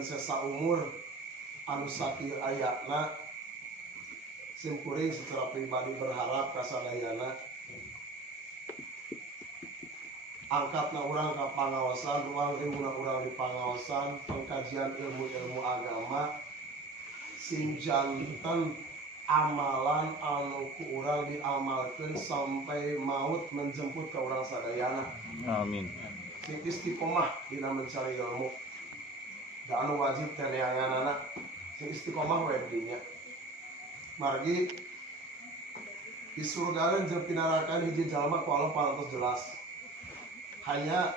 dan sesa umur anu sakit ayatna simkuring secara pribadi berharap kasadayana angkatna urang ka pangaosan ruang ilmuna urang di pangaosan pengkajian ilmu-ilmu agama sing janten amalan anu ku urang diamalkeun sampai maut menjemput ke urang sadayana. Amin. Sing istiqomah dina mencari ilmu da anu wajib teh neanganana sing istiqomah we dinya margi di surga jeung pinarakan hiji jalma ku Allah pantos jelas hanya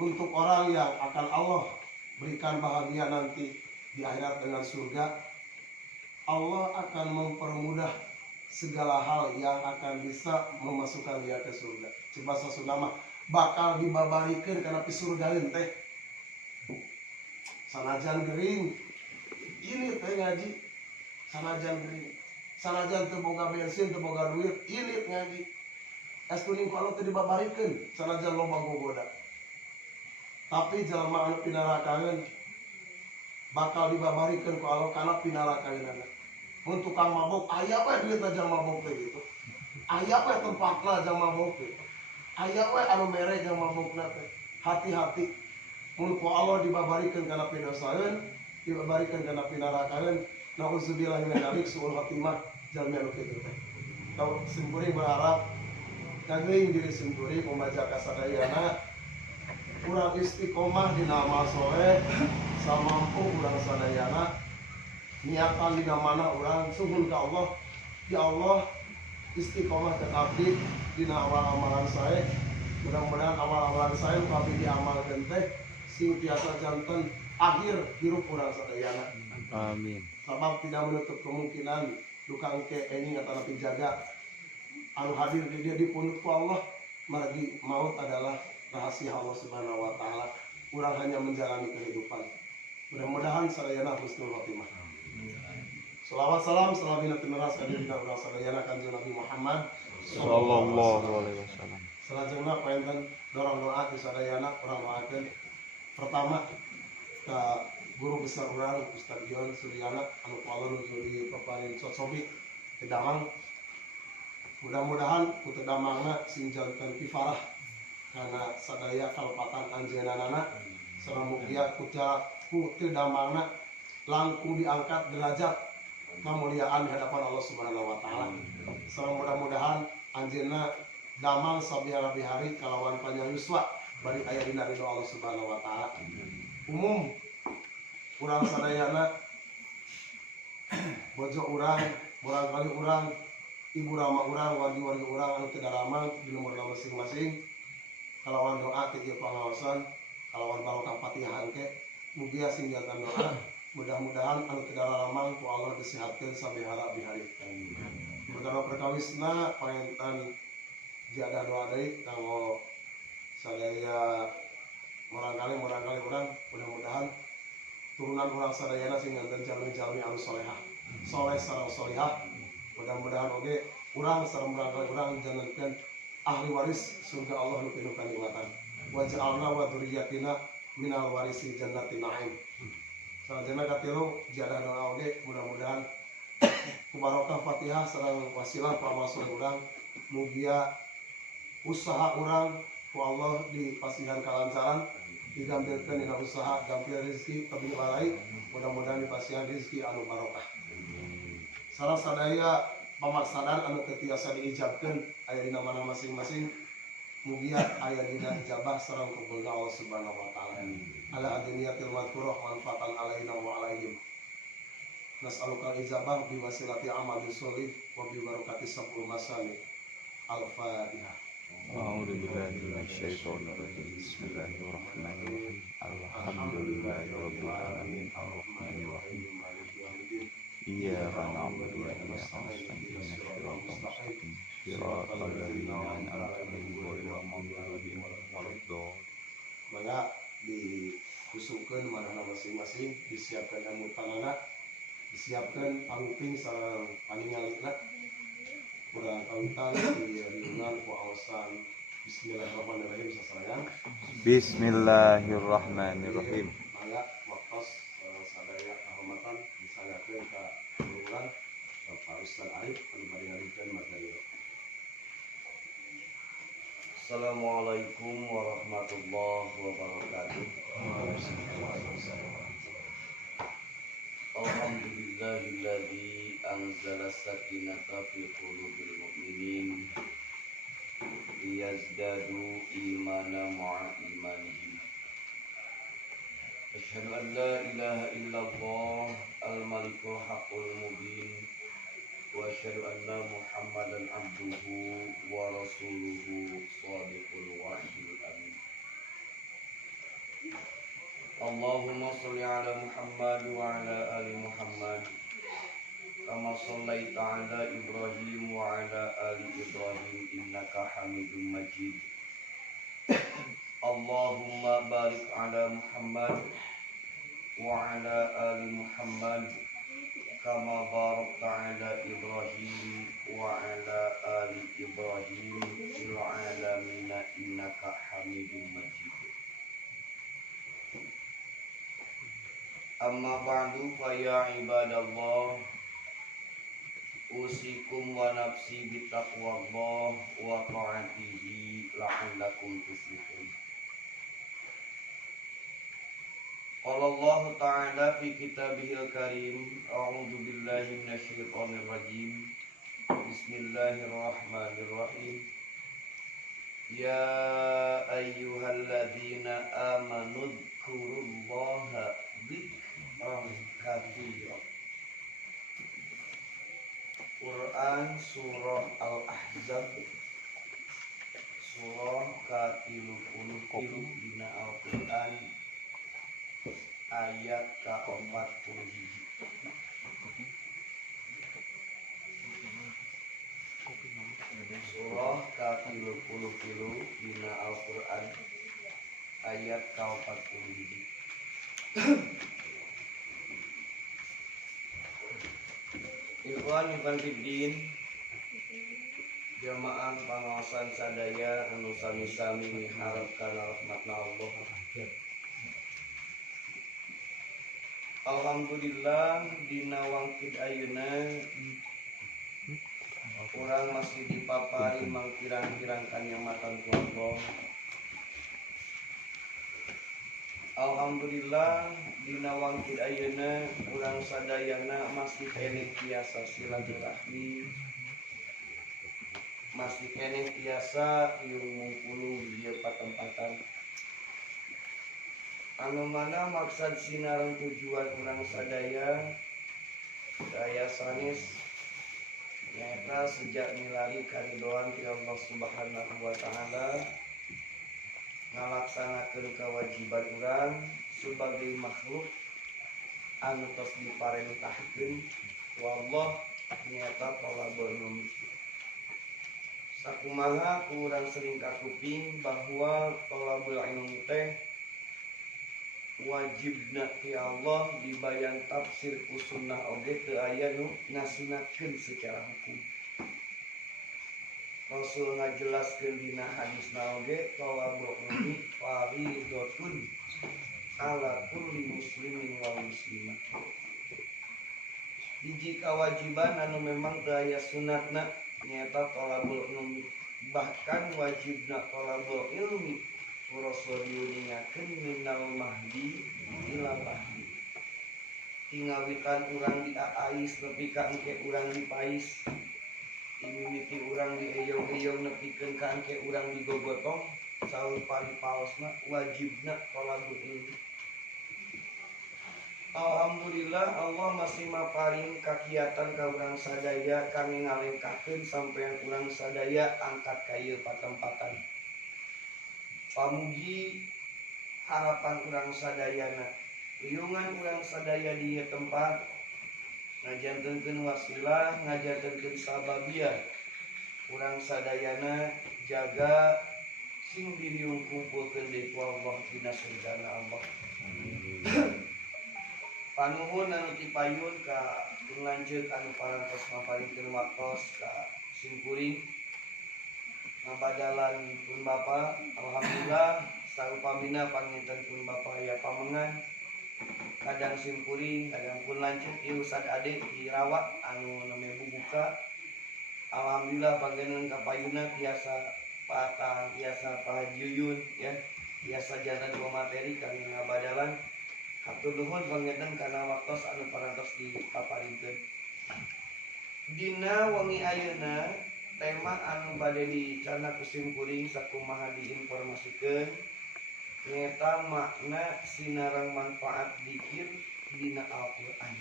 untuk orang yang akan Allah berikan bahagia nanti di akhirat dengan surga. Allah akan mempermudah segala hal yang akan bisa memasukkan dia ke surga. Bahasa Sunda mah bakal dibabarikeun kana pi surga teh. Sanajan gering ini teh ngaji. Sanajan gering. Sanajan teu boga bensin, teu boga duit, ilit ngaji. Estuning ku Allah teu dibabarikeun sanajan loba gogoda. Tapi jalma anu pinarakaeun bakal dibabarikeun ku Allah kana pinarakaeunana. Mun tukang mabok aya we duitna jang mabok teh gitu. Aya we tempatna jang mabok teh. Aya we anu mere jang mabokna teh. Hati-hati mun ku Allah dibabarikeun kana pidosaeun, dibabarikeun kana pinarakaeun, nauzubillahi min dzalik suul khatimah jalmi anu kitu teh. Tau simkuring berharap kageuing diri simkuring membaca kasadayana urang istiqomah dina amal soleh samampu urang sadayana niatan dina mana urang suhun ka Allah ya Allah istiqomah dan abdi dina amal-amalan saya mudah-mudahan amal-amalan saya abdi diamalkeun teh sing tiasa janten akhir hirup urang sadayana. Amin. Sabab tidak menutup kemungkinan duka engke enyi atau jaga anu hadir di dia dipundut ku Allah margi maut adalah rahasia Allah Subhanahu wa taala. Urang hanya menjalani kehidupan. Mudah-mudahan sadayana husnul khotimah. Shalawat salam salamina tineras ka diri urang sadayana Kanjeng Nabi Muhammad sallallahu alaihi wasallam. Salajengna paenten dorong doa ti sadayana urang doakeun pertama ka guru besar urang Ustaz Dion Suryana anu Allah nuju paparin sosobi ke Damang. Mudah-mudahan putu damangna sing janten kifarah karena sadaya kalepatan anjeunana sareng mugia putu damangna langkung diangkat derajat kemuliaan di hadapan Allah Subhanahu wa taala. Sareng mudah-mudahan anjeunna damang sabihara bihari kalawan panjang yuswa bari aya dina ridho Allah Subhanahu wa taala. Umum urang sadayana bojo urang, barangkali urang ibu rama urang, wargi-wargi urang anu teu daramang di nomorna masing-masing. Kalawan doa ti ieu pangaosan, kalawan barokah Fatihah engke mugia sing jantan doa mudah-mudahan anu teu daramang ku Allah disehatkeun sabihara bihari. Perkara perkawisna paentan jadah doa deui kanggo sadaya murangkali urang mudah-mudahan turunan urang sadayana sing janten jalmi-jalmi anu salehah, saleh sareng salihah. Mudah-mudahan oge urang sareng murangkali urang janenkeun ahli waris surga Allah nu penuh kanikmatan. Wa ja'alna wa dzurriyyatina minal warisi jannatin na'im. Salajengna katilu jadah doa oge mudah-mudahan ku barokah Fatihah sareng wasilah pamasul urang mugia usaha urang ku Allah dipasihan kalancaran digampilkeun dina usaha gampil rezeki tebih balai mudah-mudahan dipasihan rezeki anu barokah. Salah sadaya pamaksadan anu teu tiasa diijabkeun aya dina mana masing-masing mugia aya dina ijabah sareng kabulna Allah Subhanahu wa taala. Ala adniyatil madhkurah manfaatan alaina wa alaihim. Nas'aluka ijabah bi wasilati amali sholih wa bi barakati sabul masani. Al-Fatihah. A'udzu billahi minasyaitonir rajim. Bismillahirrahmanirrahim. Alhamdulillahirabbil alamin. Arrahmanir rahim. Iyyaka na'budu wa iyyaka nasta'in. Ihdinas siratal mustaqim. Siratal ladzina an'amta 'alaihim ghairil maghdubi 'alaihim waladdallin. Maka dikusukeun manehna masing-masing, disiapkan ilmu tanana, disiapkan panguping sareng paningalina. Urang kawitan di riungan ku aosan Bismillahirrahmanirrahim. Sasarangan. Bismillahirrahmanirrahim. Mangga waktos sadaya kahormatan disangakeun ka urulan Pak Ustaz Arif anu bade ngarikeun materi. Assalamualaikum warahmatullahi wabarakatuh. Alhamdulillahilladzi anzala sakinata fi qulubil mu'minin liyazdadu imana ma'a imanihim. Asyhadu an la ilaha illallah al-malikul haqqul mubin wa asyhadu anna Muhammadan abduhu wa rasuluhu shadiqul wa'dil amin. Allahumma sholli ala Muhammad wa ala ali Muhammad kama shallaita ala Ibrahim wa ala ali Ibrahim innaka Hamidum Majid. Allahumma barik ala Muhammad wa ala ali Muhammad kama barakta ala Ibrahim wa ala ali Ibrahim fil alamin innaka Hamidum Majid. Amma ba'du fa ya ibadallah, usikum wa nafsi bitaqwallah wa ta'atihi la'allakum tuflihun. Qala Allah ta'ala fi kitabihil karim, a'udzu billahi minasyaitonir rajim. Bismillahirrahmanirrahim. Ya ayyuhalladzina amanu dzkurullaha dzikran katsira. Quran surah Al-Ahzab surah ke-30 dina Al-Quran ayat ke-40. Surah ke-30 dina Al-Quran ayat ke-40. Ikhwan fiddin, jamaah pangaosan sadaya anu sami-sami miharepkeun rahmatna Allah. Alhamdulillah dina wangkid ayeuna urang masih dipapari mangkirang-kirang kanyamatan ku Allah. Alhamdulillah dina wangkid ayeuna urang sadayana masih keneh tiasa silaturahmi, masih keneh tiasa ieu mungkulu ieu patempatan. Anu mana maksud sinareng tujuan urang sadaya daya sanes nyaeta sejak milari karidoan ti Allah Subhanahu wa taala ngalaksanakeun kewajiban urang sebagai makhluk anu tos diparentahkeun ku Allah nyaeta thalabul ilmi. Sakumaha ku urang sering kakuping bahwa thalabul ilmi teh wajibna ti Allah dibayan tafsir ku sunnah oge teu aya nu ngasunatkeun secara hukum. Rasul ngajelaskeun dina hadisna oge thalabul ilmi fardhotun ala kulli muslimin wal muslimah. Hiji kawajiban anu memang teu aya sunatna nyaeta thalabul ilmi. Bahkan wajibna thalabul ilmi Rasul diuningakeun minal mahdi ila mahdi. Tingawitan urang di aais nepi ka engke urang di pais. Mimiti urang di eyong-eyong nepikeun ka engke urang di gogotong saur paripaosna wajibna thalabul ilmi. Alhamdulillah Allah masih maparing kakiatan ka urang sadaya kami ngalengkakeun sampean urang sadaya angkat ka ieu patempatan. Pamugi harapan urang sadayana liungan urang sadaya di ieu tempat ngajantenkeun wasilah, ngajantenkeun sababiyah urang sadayana jaga sing diriung kumpulkeun deui ku Allah dina surgana Allah. Panuhun anu tipayun ka lanceuk anu parantos maparingkeun waktos ka simkuring ngabadalan pun Bapa alhamdulillah sarupamina panginten pun Bapa ya pamengan kadang simpuring kadang pun lanjut ieu sad ade dirawat anu namanya buka alhamdulillah panggeunan kapayuna tiasa patah tiasa pahajuyun ya tiasa jana dua materi kami ngabadalan hatur nuhun panginten kana waktos anu parantos dipaparinkeun dina wengi ayeuna tema anu bade dicana kusim kuring sakumaha diinformasikeun nyata makna sinarang manfaat dzikir dina Al-Qur'an.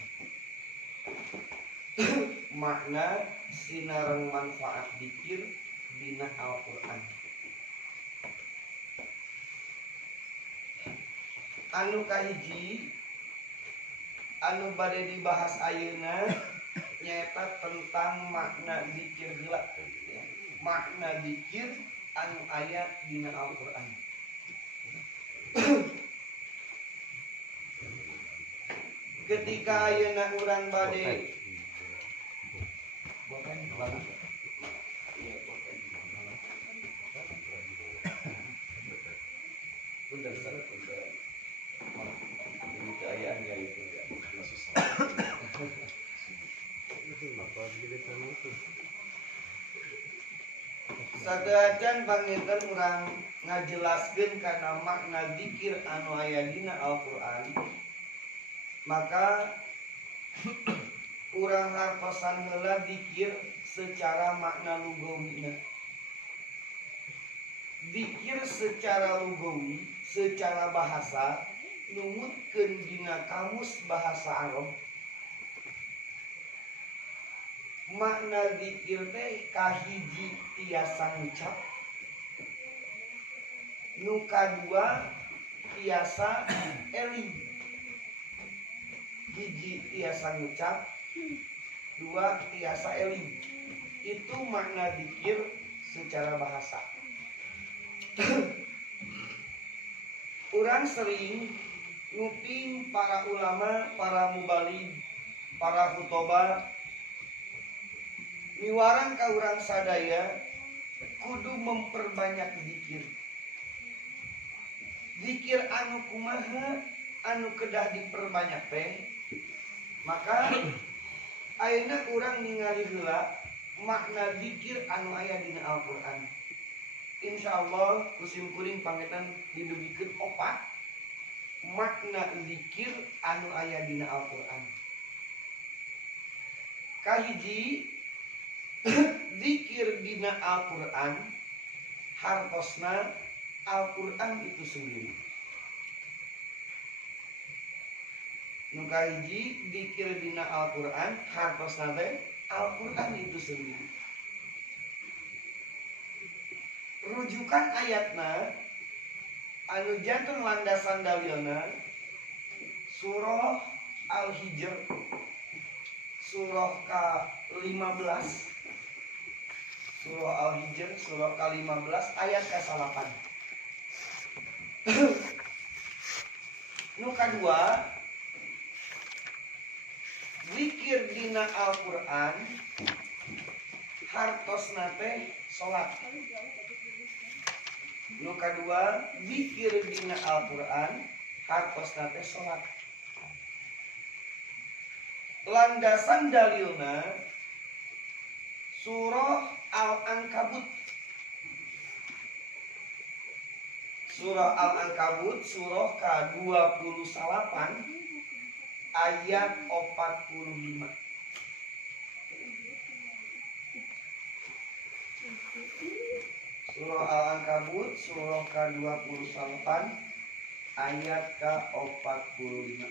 Makna sinarang manfaat dzikir dina Al-Qur'an. Anu kahiji anu bade dibahas ayeuna nyata tentang makna dzikir heula ya. Makna dzikir anu aya dina Al-Qur'an. Ketika ayeuna urang bade boten banget. Iya boten. Punten salah punten. Ini keayaan ya itu ya. Sadajan panginten urang ngajelaskeun kana makna dzikir anu aya dina Al-Qur'an maka urang hartosan heula dzikir secara makna lugawina. Dzikir secara lugawi secara bahasa numutkeun dina kamus bahasa Arab makna dzikir teh kahiji tiasa ngucap nu kadua tiasa eling hiji tiasa ngucap dua tiasa eling itu makna dzikir secara bahasa. Urang sering nguping para ulama, para mubaligh, para khutobah miwarang ka urang sadaya kudu memperbanyak dzikir. Dzikir anu kumaha anu kedah diperbanyak teh maka ayeuna urang ningali heula makna dzikir anu aya dina Al-Qur'an. Insyaallah kusim kuring pangetan didugikeun 4 makna dzikir anu aya dina Al-Qur'an. Kahiji dzikir dina Al-Qur'an hartosna Al-Qur'an itu sendiri. Nu kahiji dzikir dina Al-Qur'an hartosna teh Al-Qur'an itu sendiri. Rujukan ayatna anu janten landasan dalilna surah Al-Hijr surah ke-15 surah Al-Hijr surah ke-15 ayat ke-8. Nu kadua zikir dina Al-Qur'an hartosna teh salat. Nu kadua zikir dina Al-Qur'an hartosna teh salat. Landasan dalilna surah Al-Ankabut. Surah Al-Ankabut surah ke-28 ayat 45. Surah Al-Ankabut surah ke-28 ayat ke-45.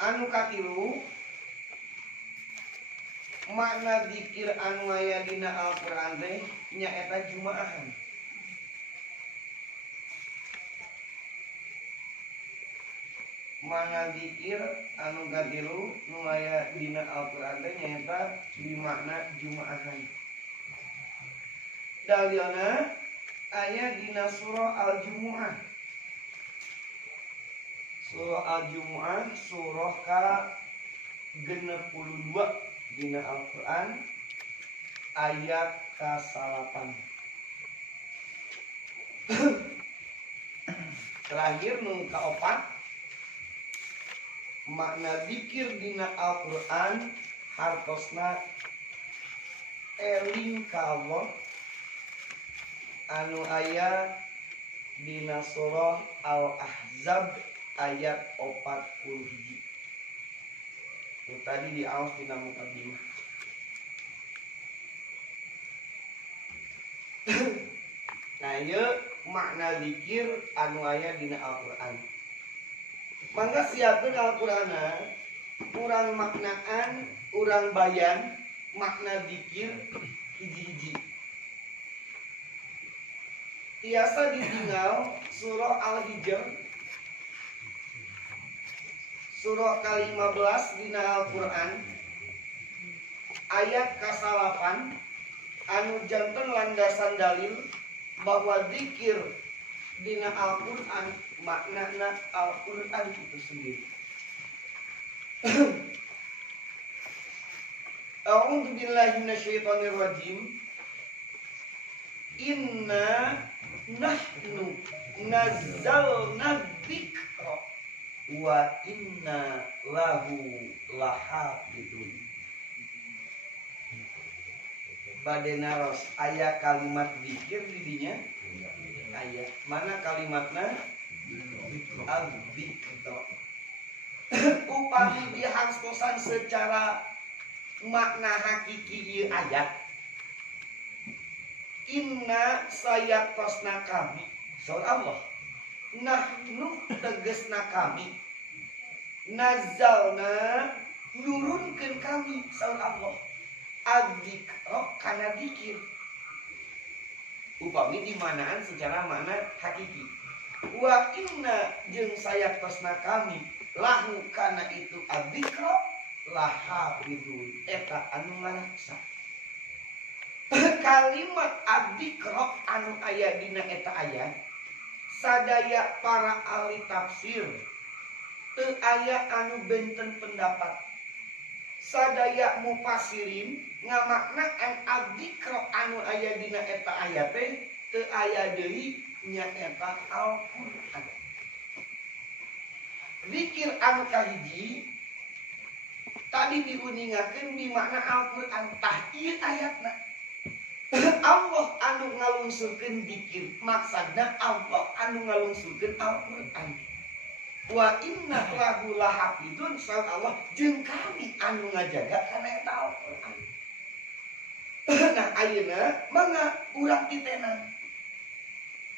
Anu katilu makna dzikir anu aya dina Al-Qur'an teh nyaeta jumaahan. Makna dzikir anu katilu nu aya dina Al-Qur'an teh nyaeta bimakna jumaahan. Dalilna aya dina surah Al-Jumu'ah. Surah Al-Jumu'ah surah ka 62 dina Al-Qur'an ayat ke-8. Terakhir nu kaopat, makna zikir dina Al-Qur'an hartosna eling ka Allah anu aya dina surah Al-Ahzab ayat 41. Itu tadi di aos dina mukadimah. Nah, ieu makna zikir anu aya dina Al-Qur'an. Mangga siapkeun Al-Qur'ana, urang maknaan, urang bayan makna zikir hiji-hiji. Tiasa ditinggal surah Al-Hijr surah ke-15 dina Al-Qur'an ayat ke-8 anu janten landasan dalil bahwa zikir dina Al-Qur'an maknana Al-Qur'an itu sendiri. A'udzu billahi minasyaitonir rajim. Inna nahnu nazzalna dzikra wa inna lahu lahafidun. Badenaros aya kalimat zikir di dinya aya. Mana kalimatna? Al-dzikra. Upami dihangstosan secara makna hakiki ieu ayat. Inna sayatosna kami, soal Allah. Nahnu tegesna kami. Nazalna nurunkeun kami, soal Allah. Adzikra kana dzikir. Upami dimanaan secara makna hakiki. Wa inna jeung sayatosna kami lahu kana itu adzikra lahafidun eta anu ngaraksa. Kalimat adzikra anu aya dina eta ayat sadaya para ahli tafsir teu aya anu benten pendapat. Sadaya mufassirin ngamaknaan adzikra anu aya dina eta ayat teh teu aya deui nya eta Al-Qur'an. Zikir anu kahiji tadi diuningakeun di makna Al-Qur'an tah ieu ayatna. Allah anu ngalungsurkeun zikir, maksudna Allah anu ngalungsurkeun Al-Qur'an. Wa inna lahu lahafidun, saur Allah jeung kami anu ngajaga kana eta Al-Qur'an. Nah ayeuna mangga urang titenan.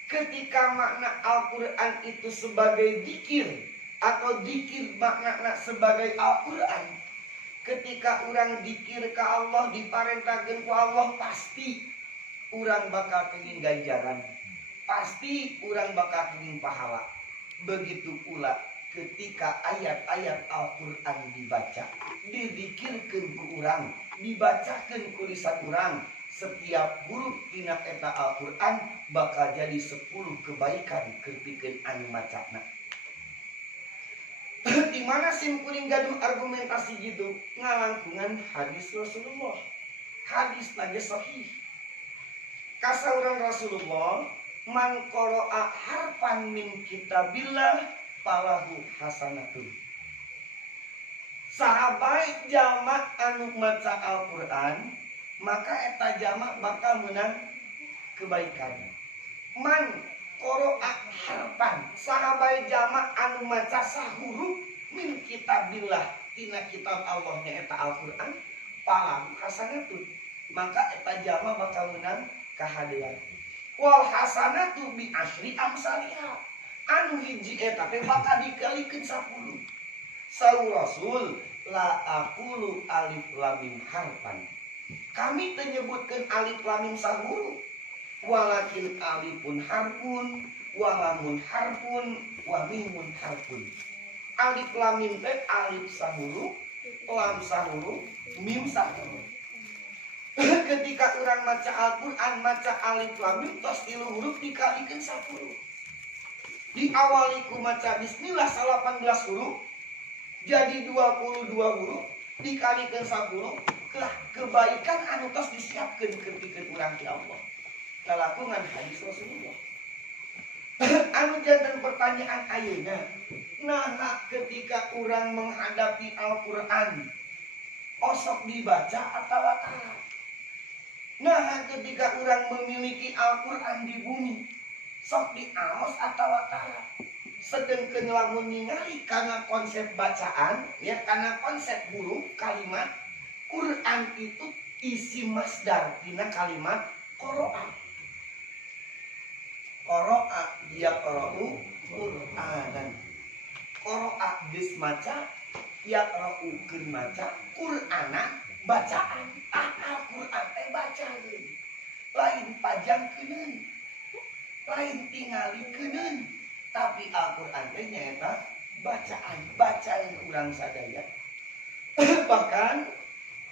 Ketika makna Al-Qur'an itu sebagai zikir atau zikir makna sebagai Al-Qur'an, ketika orang zikir ke Allah diparentahkeun ku Allah pasti orang bakal kenging ganjaran, pasti orang bakal kenging pahala. Begitu pula ketika ayat-ayat Al-Qur'an dibaca, dizikirkeun ku urang, dibacakeun ku lisan urang, setiap huruf tina eta Al-Qur'an bakal jadi 10 kebaikan keupikeun anu macana. Di mana sim kuring gaduh argumentasi gitu ngalangkungan hadis Rasulullah. Hadis lagi sahih. Kasaurang Rasulullah, man qara'a harfan min kitabillah falahu hasanatun. Sahabat jamak anu maca Al-Qur'an, maka eta jamak bakal menang kebaikan. Man qara'a harfan, sahabat jamak anu maca sahuruf min kitabillah tina kitab Allah nya eta Al-Qur'an, falahu hasanatun, maka eta jamak bakal menang kahadean. Wal hasanatu bi asyri amsalihha, anu hiji eta teh bakal dikalikeun 10. Saur Rasul, la aqulu alif lam mim harfan, kami menyebutkan alif lam mim sahuruf, walakin alifun harfun, walamun harfun, wa mimun harfun. Alif lam mim teh alif sahuruf, lam sahuruf, mim sahuruf. Ketika orang maca Al-Qur'an maca alif lam mim tos 3 huruf dikalikeun 10. Diawali ku maca bismillah 18 huruf jadi 22 huruf dikalikan 10 kebaikan anu tos disiapkeun ketika urang ti Allah. Lalakungan hadis Rasulullah. Anu janten pertanyaan ayeuna, nah ketika urang menghadapi Al-Qur'an, osok dibaca atau tara? Nah ketika urang memiliki Al-Qur'an di bumi, sok diaos atau tara? Sedengkeun lamun ningali karena konsep bacaan, ya karena konsep huruf kalimat, Quran itu isi masdar dina kalimat qoro'a. Qoro'a yaqra'u Qur'anan. Qoro'a geus maca, yaqra'ukeun maca, Qur'anan bacaan. Al-Qur'an teh bacaeun. Lain pajangkeuneun. Lain tingalikeun. Tapi Al-Qur'an teh nyaeta bacaan urang sadaya. Bahkan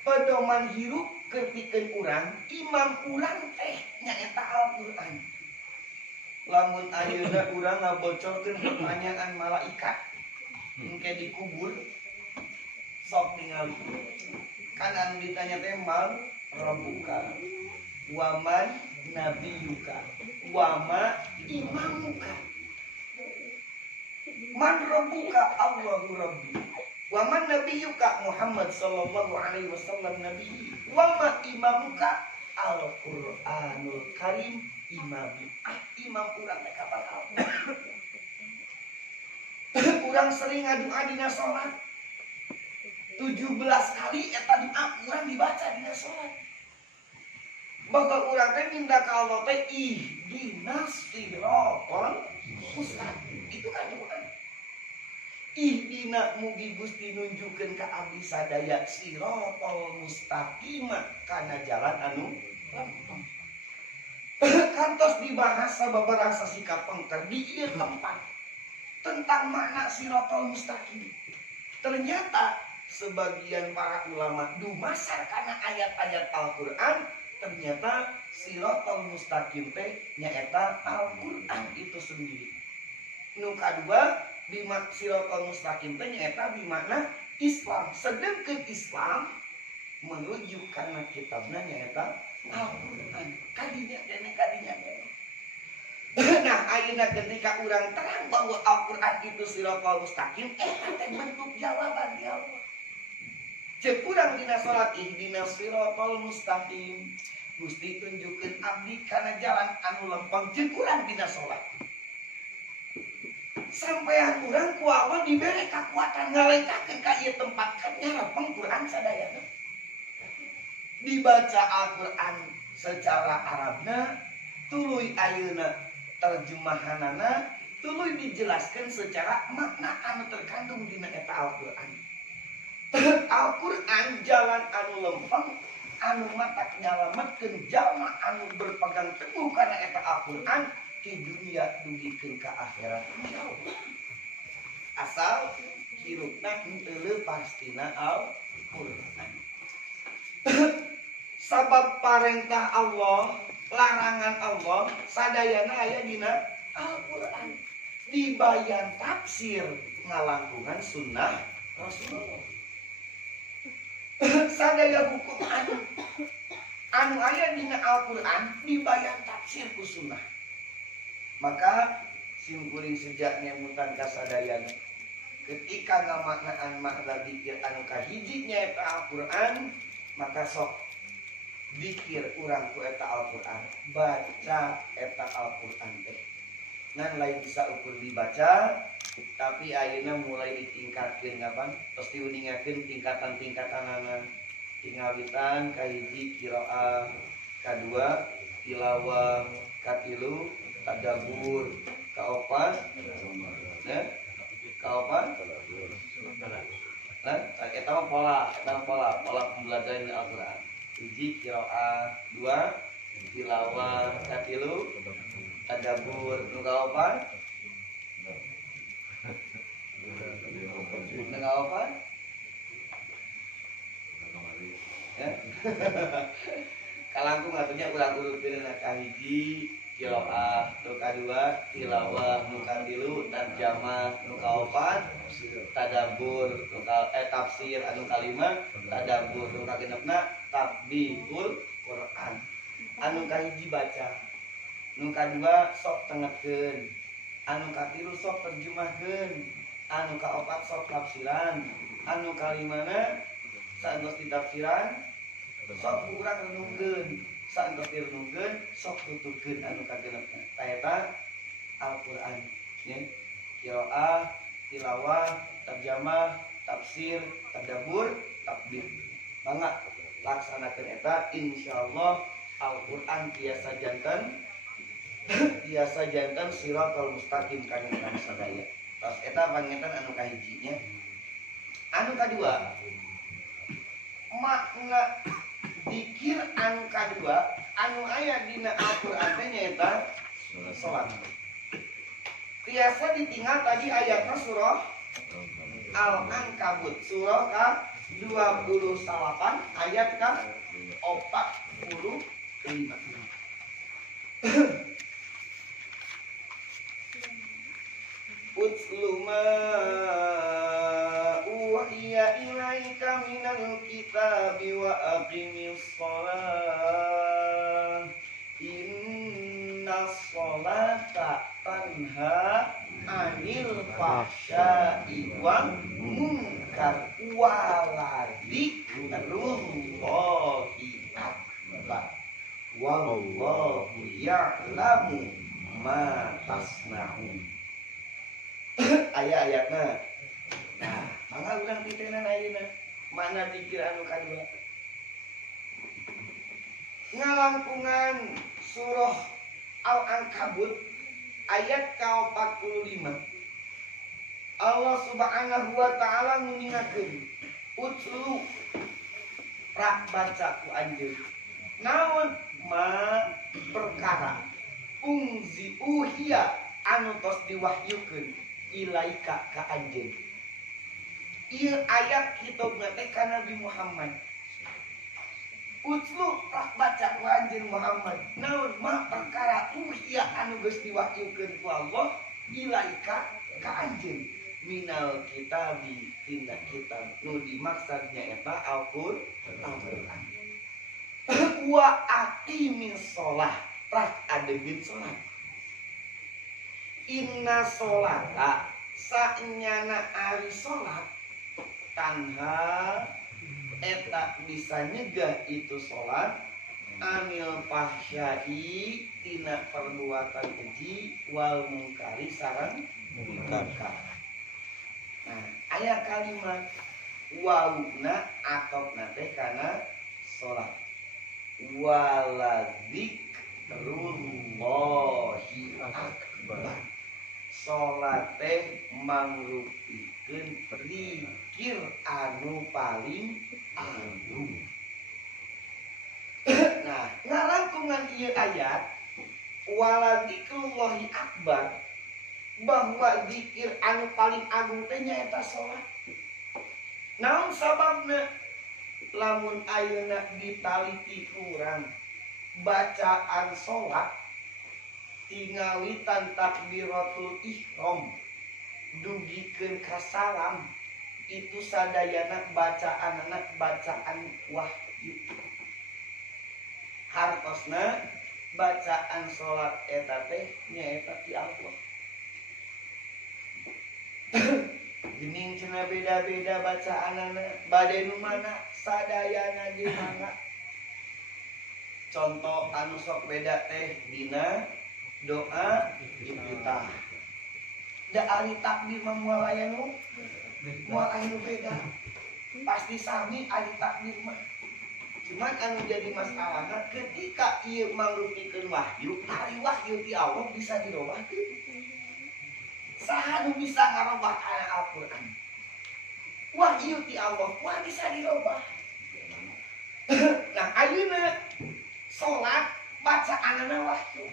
pedoman hirup kepikeun urang, imam urang teh nyaeta Al-Qur'an. Lamun ayeuna urang ngabocorkeun pertanyaan malaikat engke dikubur, sok ningali. Kan anu ditanya teh man rabbuka wa man nabiyuka wa ma imamuka. Man rabbuka Allahu rabbi wa man nabiyuka Muhammad sallallahu alaihi wasallam nabi wa ma imamuka Al-Qur'anul Karim imami. Imam urang teh kapal Al-Qur'an. Urang sering ngadua dina salat 17 kali eta doa urang dibaca dina salat. Bakal urang teh minta ka Allah teh ihdinas siratal mustaqim. Itu kan doa. Ihdina mugi Gusti nunjukkeun ka abdi sadaya siratal mustaqim kana jalan anu lempeng. Kantos dibahas sababaraha sikap pengker di ieu tempat tentang makna siratal mustaqim. Ternyata sebagian para ulama dumasar kana ayat-ayat Al-Qur'an, ternyata siratal mustaqim teh nyaeta Al-Qur'an itu sendiri. Nu kadua bima siratal mustaqim teh nyaeta bimakna Islam. Sedengkeun Islam menuju kana kitabna nyaeta Al-Qur'an. Kadinya kene. Nah, ayeuna ketika urang terang bahwa Al-Qur'an itu siratal mustaqim, eta teh bentuk jawaban di Allah. Ceuk urang dina salat ihdinas siratal mustaqim. Gusti tunjukkeun abdi kana jalan anu lempeng ceuk urang dina salat. Sampean urang ku Allah dibere kakuatan ngalengkakeun ka ieu tempat kan nyarepeng Quran sadayana. Dibaca Al-Qur'an secara Arabna, tuluy ayeuna terjemahanana, tuluy dijelaskeun secara makna anu terkandung dina eta Al-Qur'an. Al-Qur'an jalan anu lempeng anu matak nyalametkeun jalma anu berpegang teguh kana eta Al-Qur'an di dunia dugikeun ka akhirat insyaallah. Asal hirupna henteu leupas tina Al-Qur'an. Sabab parentah Allah, larangan Allah sadayana aya dina Al-Qur'an. Dibayan tafsir ngalangkungan sunnah Rasulullah. Sadaya hukum anu aya dina Al-Qur'an dibayan tafsir ku sunnah. Maka simkuring sejak nyemutan kasadayana ketika ngamaknaan makna dzikir anu kahiji nyaeta Al-Qur'an, maka sok zikir urang ku eta Al-Qur'an, baca eta Al-Qur'an teh. Ngan lain bisa ukur dibaca, tapi ayeuna mulai ditingkatkeun ngapan? Tos diuningakeun tingkatan-tingkatanana. Tingawitan kahiji qiraah, kadua tilawah, katilu tadabbur, kaopat kaopat nah eta mah pola pembelajaran Al-Qur'an. Hiji qiraah, dua tilawah, katilu tadabbur, nu kaopat ya kalangkung atunya urang urutkeun kahiji qiraah, nu kadua tilawah, nu katilu tarjamah, nu kaopat tadabbur, tafsir, anu kalima tadabbur, nu kagenepna tatbiqul Quran. Anu kahiji baca, nu kadua sok tengetkeun, anu katilu sok terjemahkeun, anu kaopat sok tafsiran, anu kalimana saenggeus ditafsiran sok kurang renungkeun, saenggeus direnungkeun sok tuturkeun anu kagenepna. Taeta Al-Qur'an nya. Qiraah, tilawah, terjemah, tafsir, tadabbur, tatbiq. Mangga laksanakeun eta insyaallah Al-Qur'an tiasa janten tiasa janten siratal mustaqim kangenan sadaya. Tos eta panginten anu kahiji nya. Anu kadua makna zikir anu kadua anu aya dina Al-Qur'an teh nyaeta salat. Tiasa ditinggal tadi ayatna surah Al-Ankabut surah ka 28 ayat ka 45. Utslu ma uhiya ilaika minal kitabi wa aqimis shalah innas sholata tanha anil fahsya'i wal munkar wala dzikrullahi akbar wallahu ya'lamu ma tasna'un. Ayat-ayatna. Nah, mangga urang pitenan ayeuna mana zikir anu kadua. Ngalangkungan surah Al-Ankabut ayat ke-45. Allah Subhanahu wa taala nguningakeun, "Utslu rak baca ku anjeun." Naon ma perkara ungzi uhia anu tos diwahyukeun ilaika ka anjeun. Ieu ayat kitobna teh ka Nabi Muhammad. Utslu rak baca ku anjeun Muhammad. Naon mah perkara uhia anu geus diwahyukeun ku Allah ilaika ka anjeun minal kitabi tina kitab nu dimaksud nyaeta Al-Qur'an. Wa aqimis shalah rak adegeun salat. Inna sholata sanyana ari salat tanha eta bisa nyegah itu salat anil fahsyai tina perbuatan keji wal mungkari sareng munkar. Nah, aya kalimat wauna atopna teh kana salat. Wala dzikrullahi akbar. Salat teh mangrupikeun zikir anu paling agung. Nah, ngarangkungan ieu ayat wala dzikrullahi akbar bahwa zikir anu paling agung teh nyaeta salat. Naon sababna? Lamun ayeuna ditaliti urang bacaan salat tingawitan takbiratul ihram dugikeun ka salam itu sadayana bacaanna bacaan wahyu. Hartosna bacaan salat eta teh nyaeta ti Allah. Gening cenah beda-beda bacaanana bade nu mana sadayana ge mangga. Contoh anu sok beda teh dina doa iftitah. Da ari takbir mah moal aya nu beda. Pasti sami ari takbir mah. Cuman anu jadi masalahna ketika ieu mangrupikeun wahyu, ari wahyu ti Allah bisa dirobah teu? Saha nu bisa ngarobah Al-Qur'an? Wahyu ti Allah mah bisa dirobah. Nah, ayeuna salat bacaanna wahyu.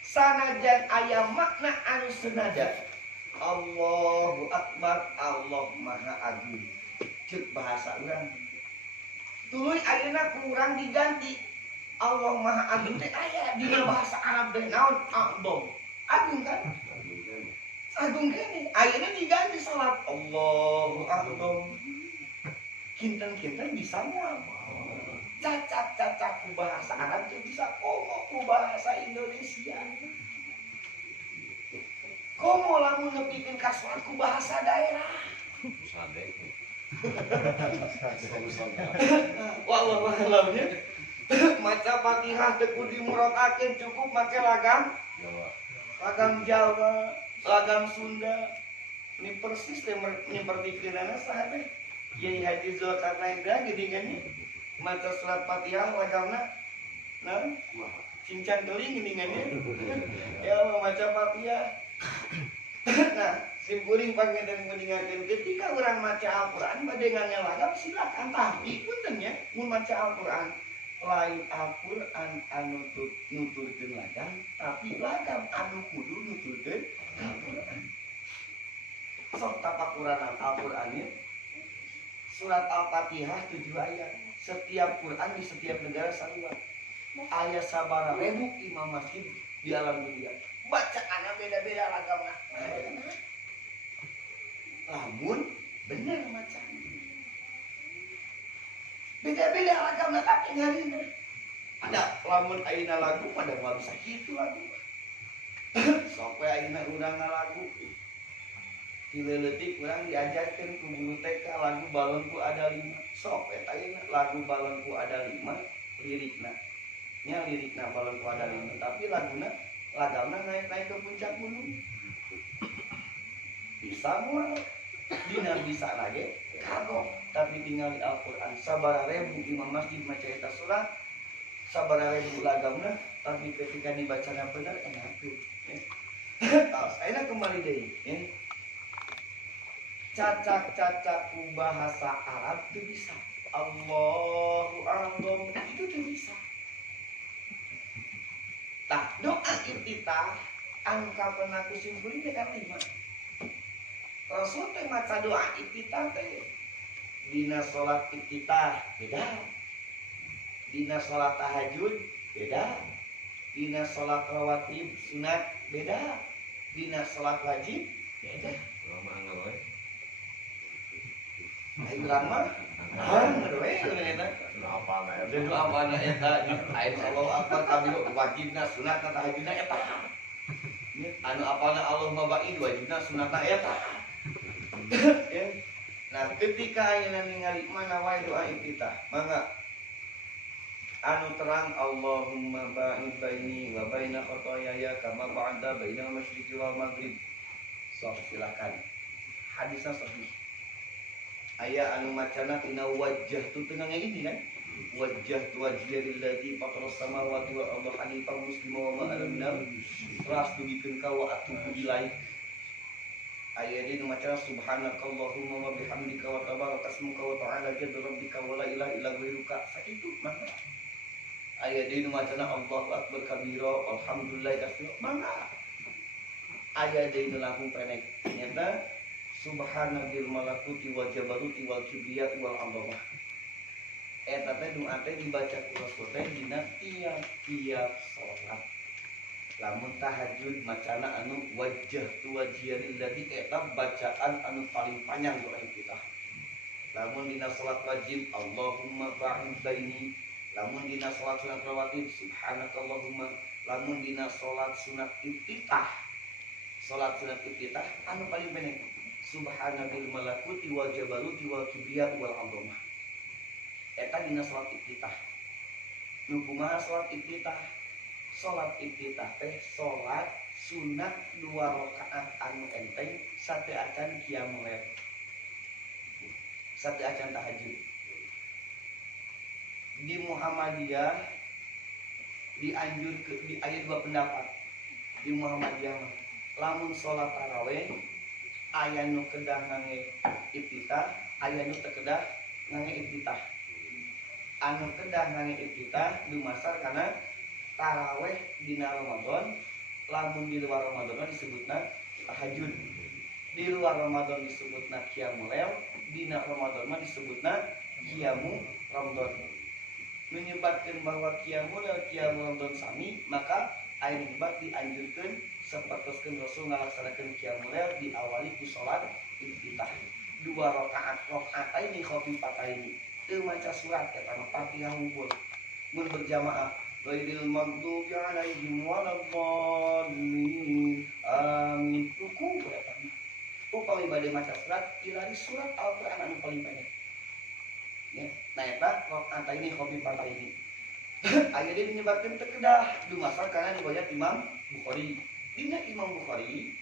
Sanajan aya makna anu senada. Allahu Akbar, Allah Maha Agung. Ceuk bahasa urang. Tuluy ayeuna kurang diganti Allah Maha Agung teh aya dina bahasa Arab teh naon a'dham. Agung kan? Agung kene. Ayeuna diganti salat Allahu Akbar. Kinten-kinten bisa moal. Cacak-cacak ku bahasa Arab teh bisa komo ku bahasa Indonesia. Komo lamun nepikeun ka salat ku bahasa daerah. Wallahu a'lam nya. Maca Fatihah teu kudu dimuratakeun, cukup make lagam. Lagam Jawa, lagam Sunda. Ini persis teh nyempertikeunana saha teh. Kiai Haji Zulkarnain geuningannya. Maca surat Fatihah lagamna naon? Cincang geling geuningannya. Ya maca Fatihah. Nah, sim kuring pangedan ngeningakeun ketika urang maca Al-Qur'an bade ngangelagam silakan, tapi punten nya mun maca Al-Qur'an lain Al-Qur'an anu nuturkeun lagam, tapi lagam anu kudu nuturkeun Al-Qur'an. Sok tapakuran Al-Qur'an nya surat Al-Fatihah 7 ayat. Setiap Quran di setiap negara sarua. Aya sabaraha ribu imam masjid di alam dunia. Bacaanna beda-beda lagamna. Lamun bener macan. Beda-beda lagamna tapi ngarina. Ada lamun ayeuna lagu pada moal bisa kitu lagu. Sok we ayeuna urang ngalagu. Dileutik urang diajarkeun ku guru TK lagu balonku ada 5. Sok eta ayeuna lagu balonku ada 5 lirikna. Nya lirikna balonku ada 5 tapi laguna lagamna naik-naik ke puncak gunung. Bisa moal dina bisa lagi kagok tapi tinggal di Al-Qur'an sabaraha ribu imam masjid maca eta surat sabaraha ribu lagamna tapi ketika dibacana bener enakeun tos ayeuna kembali deui cacak-cacak ku bahasa Arab itu bisa Allahu Akbar itu tuh bisa. Tah doa iftitah angka penaku simpulin dekat 5. Rasul teh maca doa iftitah teh dina salat iftitah beda, dina salat tahajud beda, dina salat rawatib sunat beda, dina salat wajib beda. Aing lama we eta. Doa apana eta? Aing Allahu Akbar kabiru wajibna sunatna tahajudna eta. Anu apana Allah mabaid wajibna sunatna eta. Nah, ketika ayeuna ningali mana wae doa iftitah, mangga anu terang Allahumma ba'id baini wa baina khotoyaya kama ba'da bainal masyriqi wal maghrib. Sok silakan. Hadisna sahih. Aya anu macana tina wajah tu tengah ini kan wajah tu wajhil ladzi fataras samawati wal arda hanifan musliman wa ma ana minal ras dugikeun ka wa atubu ilaih. Aya di macana subhanakallahumma wa bihamdika wa tabarakasmuka wa ta'ala jaddu rabbika wa la ilaha illa ghairuka sakitu mangga. Aya di macana Allahu akbar kabira alhamdulillah katsira mangga. Aya di langkung pendek nyata subhanallahi malakuti wal jabaruti wal kibriyati wal 'azamah. Eta teh doa teh dibaca ku Rasul teh dina tiap salat. Lamun tahajud macana anu wajah tu wajhil ladzi eta bacaan anu paling panjang doa kita. Lamun dina salat wajib Allahumma ba'id baini, lamun dina salat sunat rawatib subhanakallahumma, lamun dina salat sunat iftitah. Salat sunat iftitah anu paling pendek subhanallahi malakuti wal jabaruti wal kibriyati wal 'azamah. Eta dina salat iftitah. Nu kumaha salat iftitah? Salat iftitah teh salat sunat 2 rakaat anu enteng sateu acan qiyamul lail. Sateu acan tahajud. Di Muhammadiyah dianjurkeun di aya 2 pendapat. Di Muhammadiyah lamun salat tarawih aya nu kedah ngangge iftitah, aya nu teu kedah ngangge iftitah. Anu kedah ngangge iftitah dumasar kana tarawih dina Ramadan, lamun di luar Ramadan disebutna tahajud. Di luar Ramadan disebutna qiyamul lail, dina Ramadan mah disebutna qiyamu Ramadan. menyebatkan bahwa qiyamul don sami, maka aya nyebat dianjurkeun sapertoskeun Rasul ngalaksanakeun qiyamul diawali ku salat iftitah 2 rakaat ini khafifataini teu maca surat eta mah Fatihah unggul mun berjamaah ghairil maghdubi alaihim waladdallin amin ruku eta upami bade maca surat ilari surat Al-Qur'an anu paling pendek ya nah eta rakaat ini khafifataini aya dia menyebabkan terkedah dumasar karena riwayat Imam Bukhari. Dina Imam Bukhari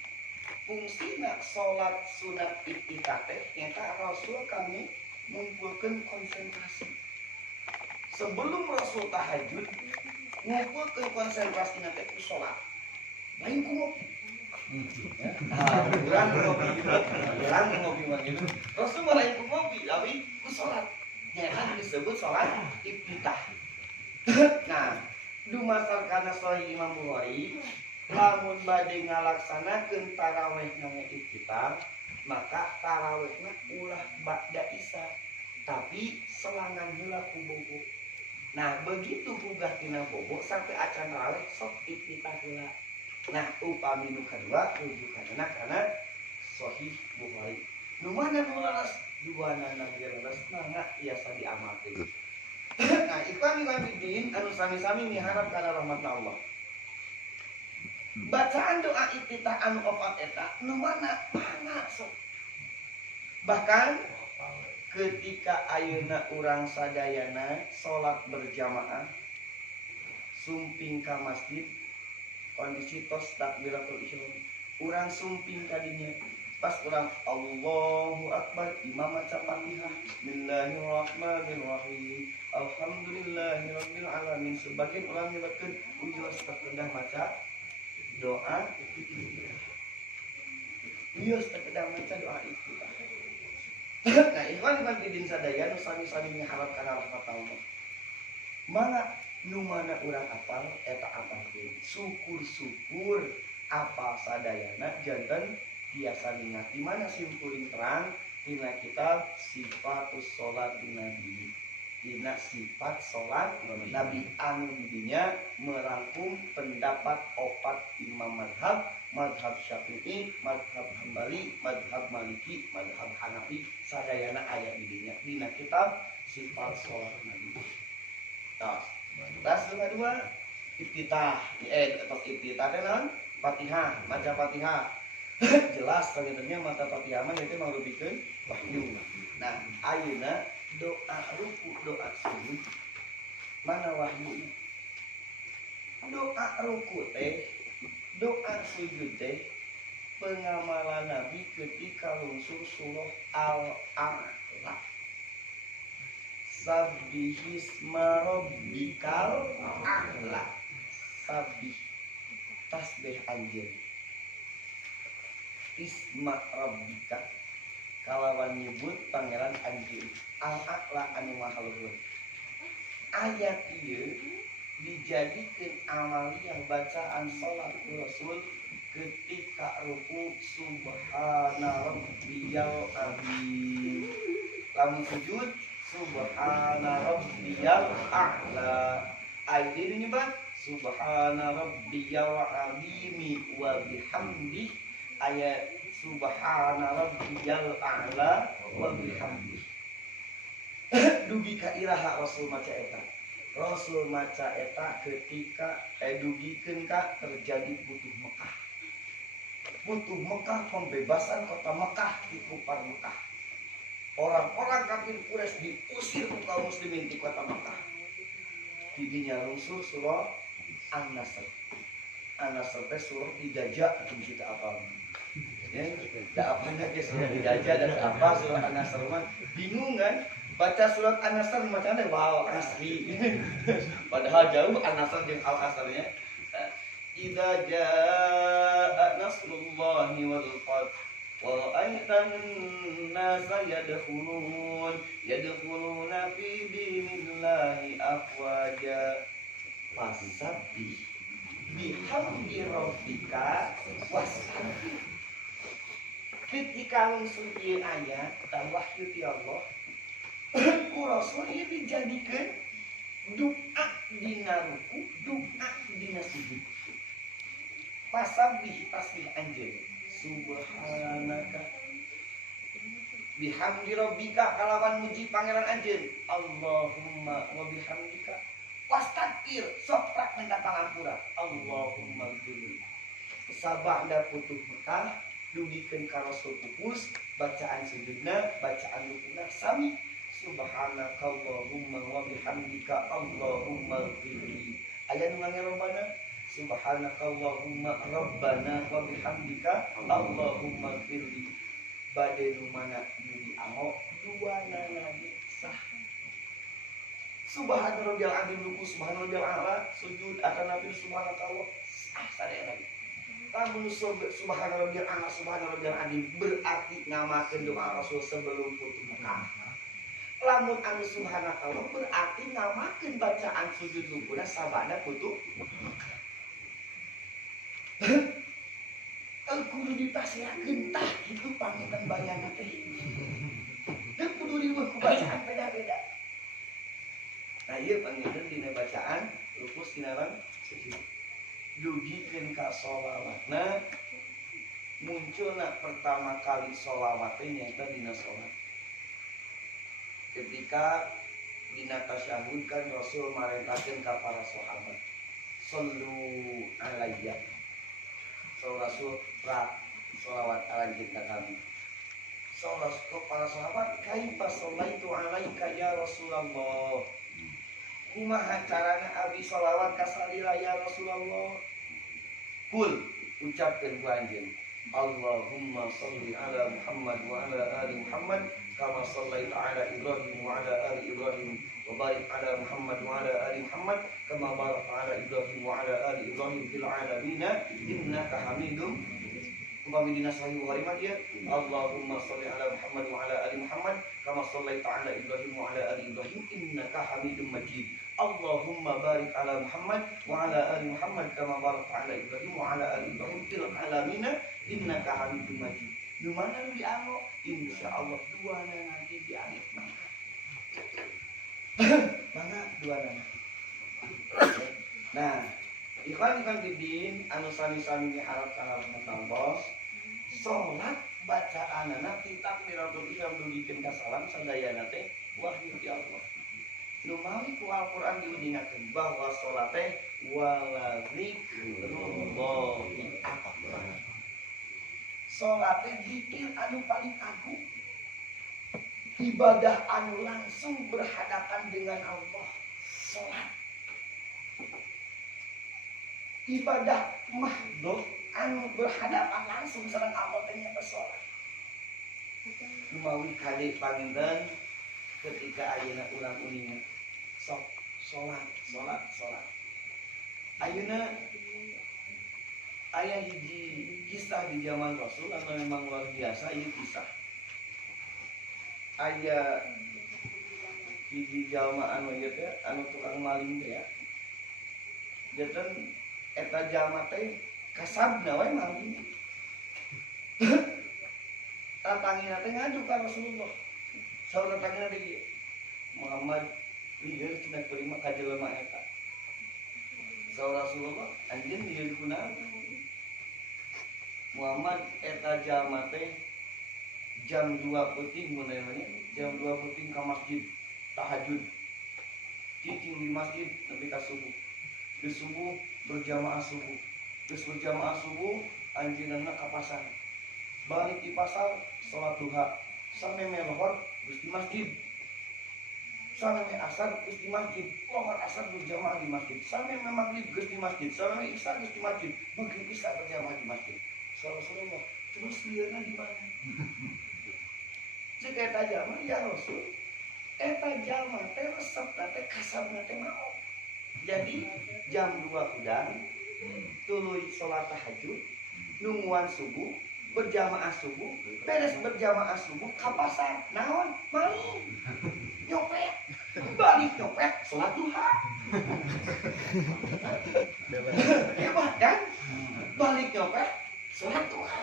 fungsina salat sunat iftitah teh nyata Rasul kami mengumpulkan konsentrasi. Sebelum Rasul tahajud ngumpulkeun konsentrasi teh ku salat. Lain ku ngopi. Ya, urang ngopi gitu. Urang ngopi mah gitu. Rasul mah lain ku ngopi, tapi ku salat. Nyata disebut salat iftitah. Nah, dumasar kana sahih Imam Bukhari, lamun bade ngalaksanakeun tarawih nang iftitah, maka tarawihna ulah ba'da isya, tapi selangan heula ku bobo. Nah, begitu gugah tina bobo sampai acan tarawih sok iftitah heula. Nah, upami nu kadua rujukanna kana sahih Bukhari. Nu mana nu laras duana Nabi laras mangga biasa diamalkeun. Nah, ikhwan fillah anu sami-sami miharap kana rahmat Allah. Bacaan doa iftitah anu opat eta nu mana sok. Bahkan ketika ayeuna urang sadayana salat berjamaah sumping ka masjid kondisi tos takbiratul ihram urang sumping ka dinya pas urang Allahu Akbar imam maca Fatihah Bismillahirrahmanirrahim Alhamdulillahirabbil alamin sebagian orang nyebutkeun ujur terkedah maca doa ujur terkedah maca doa iftitah. Nah, ikhwan fillah sadaya nu sami-sami miharap kana rahmat Allah. Mana nu mana urang apal eta apalkeun syukur-syukur apal sadayana janten biasa ingat di mana simpuling terang dina kitab sifatus sholat nabi dina sifat sholat nabi anu didinya merangkum pendapat opat imam madhab syafi'i, madhab hambali, madhab maliki, madhab hanafi sadayana ayat didinya dina kitab sifat sholat nabi. Tas kedua iftitah atau iftitah tenan Fatihah, maca Fatihah jelas sebenarnya mata Fatihah mah itu mangrubikeun wahyu. Nah, ayeuna doa ruku, doa sujud mana wahyu? Doa ruku teh, doa sujud teh pengamalan Nabi ketika lungsur surah Al-A'la. Sabbihisma rabbikal a'la. Sabbih tasbih anjeun. Isma rabbika kalawan nyebut pangeran anjeun al-a'la anu maha luhur. Ayat ieu dijadikeun amaliyah bacaan salat Rasul ketika ruku subhana rabbiyal azim. Lamun sujud subhana rabbiyal a'la. Ayat ieu nyebut subhana rabbiyal azimi wa bihamdihi ayat subhana rabbiyal a'la wa bihamdihi. Dugi ka iraha Rasul maca eta. Rasul maca eta ketika dugikeun ka terjadi Futuh Mekah. Futuh Mekah pembebasan kota Mekah di kufar Mekah. Orang-orang kafir Quraisy diusir ku kaum muslimin di kota Mekah. Didinya lungsur surah An-Nasr. An-Nasr teh surah didajak atau kita apa? Ya, da apanya guys ya didajak dan apa surah An-Nasr mah bingung kan? Baca surat An-Nasr macamnya wow asli. Padahal jauh An-Nasr jeung Al-Asrnya. Idza jaa nasrullahi wal fath wa ra'aitan nasa yadkhuluna fi dinillahi afwaja fasabbih bihamdi rabbika wasabbih. Ketika lungsur ieu ayat dan wahyu ti Allah ku Rasul ieu dijadikeun doa dina ruku, doa dina sujud. Pasabih tasbih anjeun. Subhanaka bihamdi rabbika kalawan muji pangeran anjeun. Allahumma wa bihamdika wastagfir sok prak minta pangampura. Allahumma ghfirli. Sabada putuh Mekah dugikeun ka Rasul pupus bacaan sujudna, bacaan rukuna sami. Subhanakallahumma wa bihamdika Allahumma ghfirli. Aya nu ngangerobana Subhanakallahumma rabbana wa bihamdika Allahumma ghfirli. Bade nu mana nu dianggo duana nabi sah. Subhana rabbiyal azim ruku, subhana rabbiyal a'la sujud akan nabi subhanakallah sah sadaya nabi. Lamun subhana rabbiyal a'la subhana rabbiyal azim berarti ngamakeun doa Rasul sebelum putuh Mekah. Lamun anu subhanakallah berarti ngamakeun bacaan sujud rukuna sabana putuh Mekah. Kudu dipasihakeun tah kitu pangitan bayana teh. Teu kudu riweuh ku bacaan beda-beda. Nah ieu pangitan dina bacaan rukun dina sujud. Dugikeun ka sholawatna munculna pertama kali sholawat teh nyaeta dina salat. Ketika dina tasyahud kan Rasul marentakeun ka para sahabat. Sallu alayya. Rasul rak sholawat ala kita kami. Rasul para sahabat kaifa shallaitu alaika ya Rasulullah. Kumaha carana abi sholawat ka salila ya Rasulullah. Kul ucapkeun ku anjeun Allahumma sholli ala Muhammad wa ala ali Muhammad kama shallaita ala Ibrahim wa ala ali Ibrahim wa barik ala Muhammad wa ala ali Muhammad kama barakta ala Ibrahim wa ala ali Ibrahim fil alamin innaka Hamidum. Umpami dina sahih Bukhari mah dia Allahumma sholli ala Muhammad wa ala ali Muhammad kama shallaita ala Ibrahim wa ala ali Ibrahim innaka Hamidum Majid. Allahumma barik ala Muhammad wa ala ali Muhammad kama barakta ala Ibrahim wa ala ali Ibrahim fil alamin innaka Hamidum Majid. Di mana lu dianggo? Insyaallah duana nanti di akhir mana. Mana duana nanti. Nah, ikhwan bidin anu sami-sami miharap kana Allah. Salat bacaanana ti takbiratul ihram dugikeun ka salam sadayana teh wahyu ti Allah. Lumawi ku Al-Qur'an diudingakeun bahwa salat teh wala zikrullahi akbar. Salat teh zikir anu paling agung. Ibadah anu langsung berhadapan dengan Allah. Salat. Ibadah mahdhuf anu berhadapan langsung sareng Allah teh nya salat. Lumawi kali panginten ketika ayeuna urang uningan sok salat. Ayeuna aya hiji kisah di zaman Rasul anu memang luar biasa ieu kisah. Aya hiji jalma anu ieu teh anu tukang maling teh ya. Janten eta jalma teh kasabna wae maling. Tatangina teh ngadu ka Rasulullah. Saur tatangina teh kieu. Muhammad lieur cenah terima ka jelema eta. Saur Rasulullah anjeun lieur kunaon? Muhammad eta jalma teh jam 2 peuting mun namanya, jam 2 peuting ka masjid tahajud. Cicing di masjid nepi ka subuh. Di subuh berjamaah subuh. Terus berjamaah subuh anjeunna ka pasar. Balik di pasar salat duha. Sampai lohor terus di masjid. Sampai asar terus di masjid. Lohor asar berjamaah di masjid. Sampai maghrib geus di masjid. Sampai isya geus di masjid. Maghrib isya berjamaah di masjid. Rasulullah terus lieureuna di mana? Cek eta jalma ya Rasul. Eta jalma teh resepna teh kasabna teh naon? Jadi jam 2 kudang tuluy salat tahajud, nungguan subuh, berjamaah subuh, beres berjamaah subuh ka pasar. Naon? Maling. Nyopet. Balik nyopet salat duha. Hebat kan? Balik nyopet salat duha.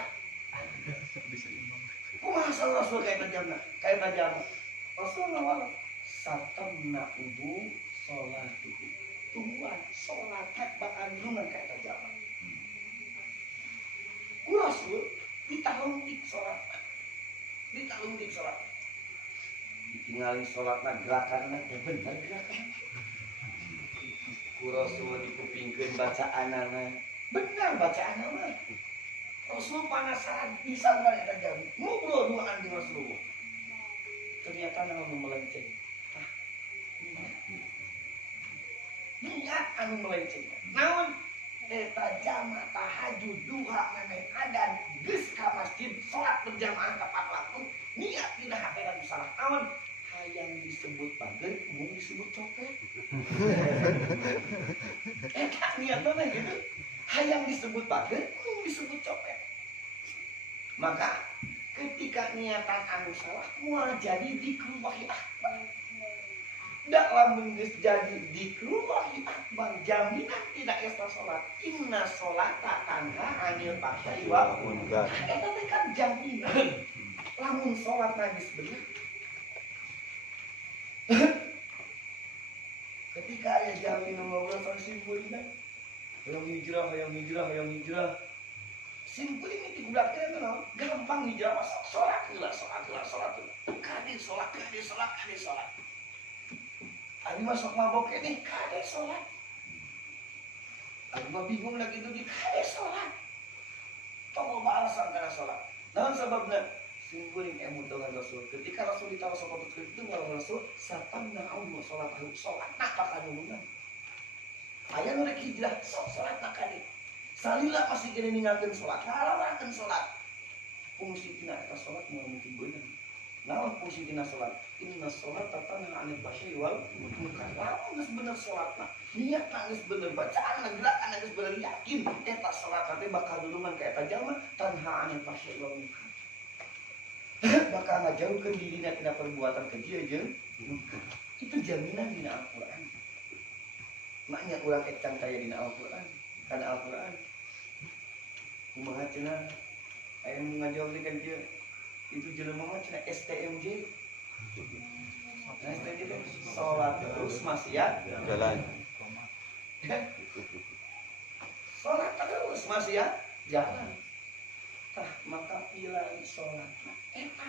Kumaha Rasul kayak tajamna? Rasul ngawal satamna ubu sholat itu tungguan sholat bakal lungan kayak terjawab ku Rasul ditalungtik sholat ditinggalin sholatna gerakanna bener gerakan ku Rasul dikupingkeun bacaanana bener bacaanana Rasul penasaran bisa nggak eta jami ngobrol duaan di Rasulullah ternyata nama melenceng niat anu melenceng naon eta jama tahajud duha memeh adan geus ka masjid salat berjamaah tepat waktu niat tidak haperan salah naon hayang disebut pager mau disebut copet eta niatna gitu hayang disebut pager mau disebut copet maka ketika niatan anu salah moal jadi dikruwahi akbar dak lamun geus jadi dikruwahi akbar jaminan tidak esta salat inna sholata tanha anil fahsya'i wal munkar eta teh kan jaminan lamun salat geus bener ketika aya jaminan ngobrol sama simpulina hayang hijrah simpulin itu budak kira tuh gampang hijrah masuk sholat kade sholat Abi masuk mabok ini kade sholat Abi mah bingung lagi tuh di kade sholat tolong balasan karena sholat namun sebabnya simpulin dengan Rasul ketika Rasul ditaruh sholat itu kalau Rasul satamna Allah sholat nak bakal nulungan ayah nurek hijrah sholat nak kade salila pasti kena ninggalkan sholat ngalarakan sholat fungsi tina eta sholat mau mungkin beunang naon fungsi tina sholat inna sholat tanha anil fahsya'i wal munkar lamun geus bener sholatna niat geus bener bacaan gerakan geus bener yakin eta sholat teh bakal dulungan ka eta jalma tanha anil fahsya'i wal munkar bakal ngajauhkeun dirina tina perbuatan keji jeung itu jaminan dina Al-Qur'an maknya urang ecan kaya dina Al-Qur'an karena Al-Quran kumaha cenah aya nu ngajawab kan kieu itu jelema mah cenah STMJ nah STMJ teh salat terus maksiat jalan salat terus maksiat jalan tah maka pilih salat eta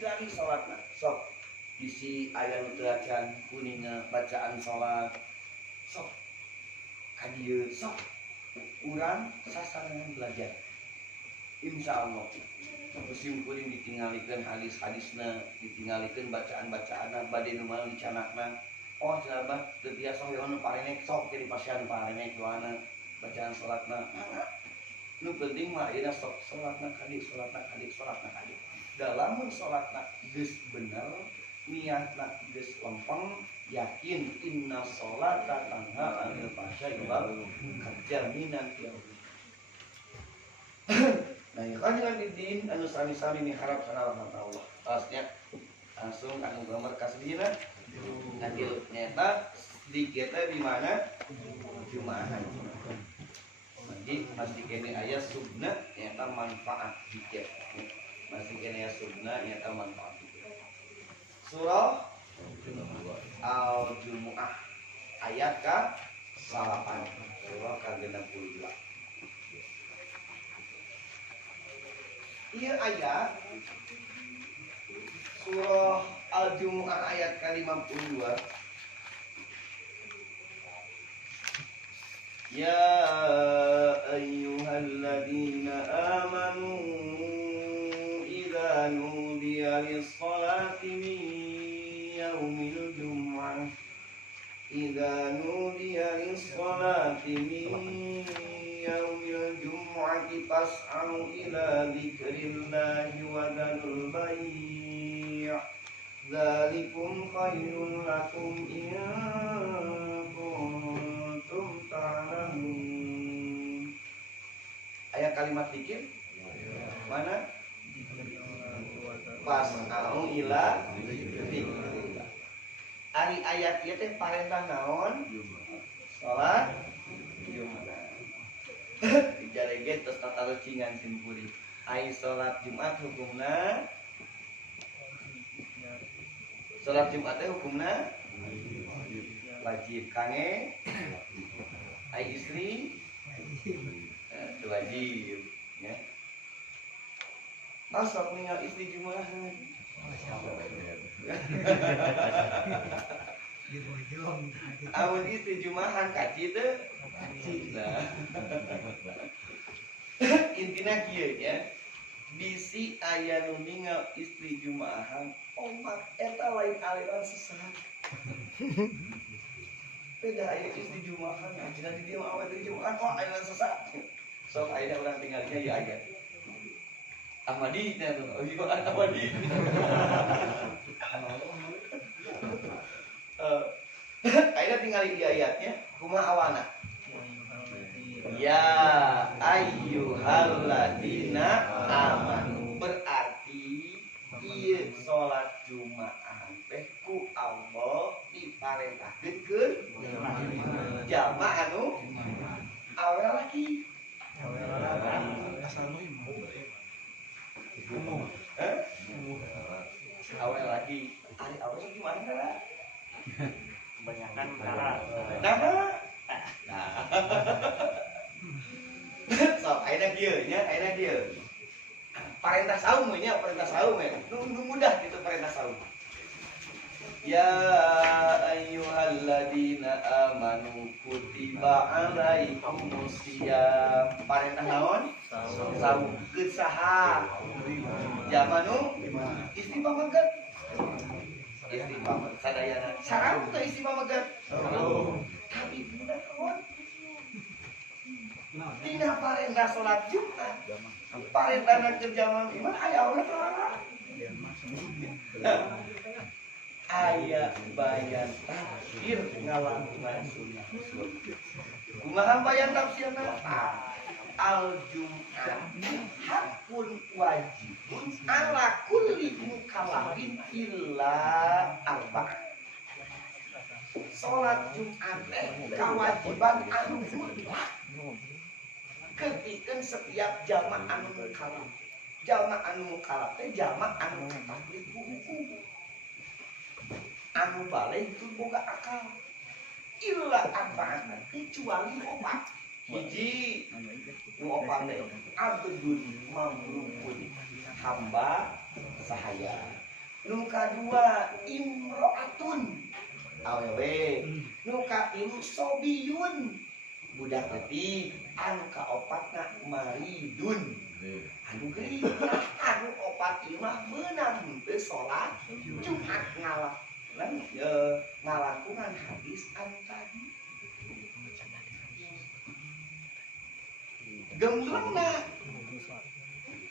pilih salatna sok isi ayat telacan kuninga bacaan sholat sok kadieu sok urang sasarangan belajar insya Allah musim kuring ditinggalikeun hadis-hadisna ditinggalikeun bacaan-bacaanna bade nu mal dicanakna oh sahabat teu biasa hoyong nu parenek sok jadi pasien parenek doana bacaan sholatna nu penting mah ayeuna sok sholatna kadi dalam sholatna geus bener niatna geus lempeng yakin inna sholata tanha anil fahsya'i wal munkar jaminan ya Allah. Nah ya kan dengan didin anu sami-sami miharap kana rahmat Allah asnya langsung anu gambar kasdina ngadil nyata sedikit di mana jumaahan jadi masih kene aya subna nyata manfaat dikit masih kene aya subna nyata manfaat surah Al-Jumu'ah ayat ke-8 surah ke-62 ieu ayat surah Al-Jumu'ah ayat ke-52 ya ayyuhalladzina amanu idza nudiya lis-salati min yaumil jum'ah idza nudiya lis-salati min yaumil jum'ati fas'au ila dzikrillahi wa dzarul bai' dzalikum khairul lakum in kuntum ta'lamun ayat kalimat dzikir mana fas'au ila dzikrillah ari ayat ieu teh parentah naon salat Jumat dijareget terus tata lecingan simpuri ai salat Jumat hukumna Salat Jumat teh hukumna wajib kange ai istri itu wajib ya. Asal ningali istri jumahan. Amun istri jumahan kaci teu. Nah. Intina kieu nya. Bisi aya nu ningal istri jumahan, omak eta lain aliran sesat. Beda aya istri jumahan, cenah di dieu mah awet di jumahan kok aliran sesat. Sok aya urang tinggalnya ya aya. Ahmadi teh tuh, Ahmadi. Aina tinggal di ayatnya, kumaha awana? Ya ayyuhalladzina amanu, berarti ieu salat Jumaah teh ku Allah diparentahkeun keun jamaah anu awe lagi. Awe lagi, ari awe gimana lah? Kebanyakan darah. So, aina kieu nya, aina kieu. Parentah saum nya, parentah saum ya. Nu mudah gitu parentah saum. Ya ayyuhalladzina amanu kutiba alaikumusiyam. Parentah naon? Saum keun saha? Jamanu istri pamagat. Istri pamagat sadayana. Sarang teh istri pamagat. Tapi budak naon? Tina parentah salat Jumat. Parentah kerja malam iman aya urang larang. Aya bayan tafsir ngalantunan sunnah. Kumaha bayan tafsirna? Al Jum'at hakun wajibun ala kulli mukallafin illa arba'ah. Salat Jumat teh kewajiban anu mutlak. Ketika setiap jamaah anu mukallaf. Jamaah anu mukallaf teh jamaah anu taklif hukum. Anu balik itu boga akal. Illa arba'ah kecuali opat. Hiji nu opat teh abdun mamlukun hamba sahaya. Nu kadua imro'atun awewe. Nu katilu sobiyun budak leutik. Anu kaopatna maridun anu geuring. Anu opat ieu mah meunang teu salat Jumat ngalakunan hadis anu tadi. Gemblengna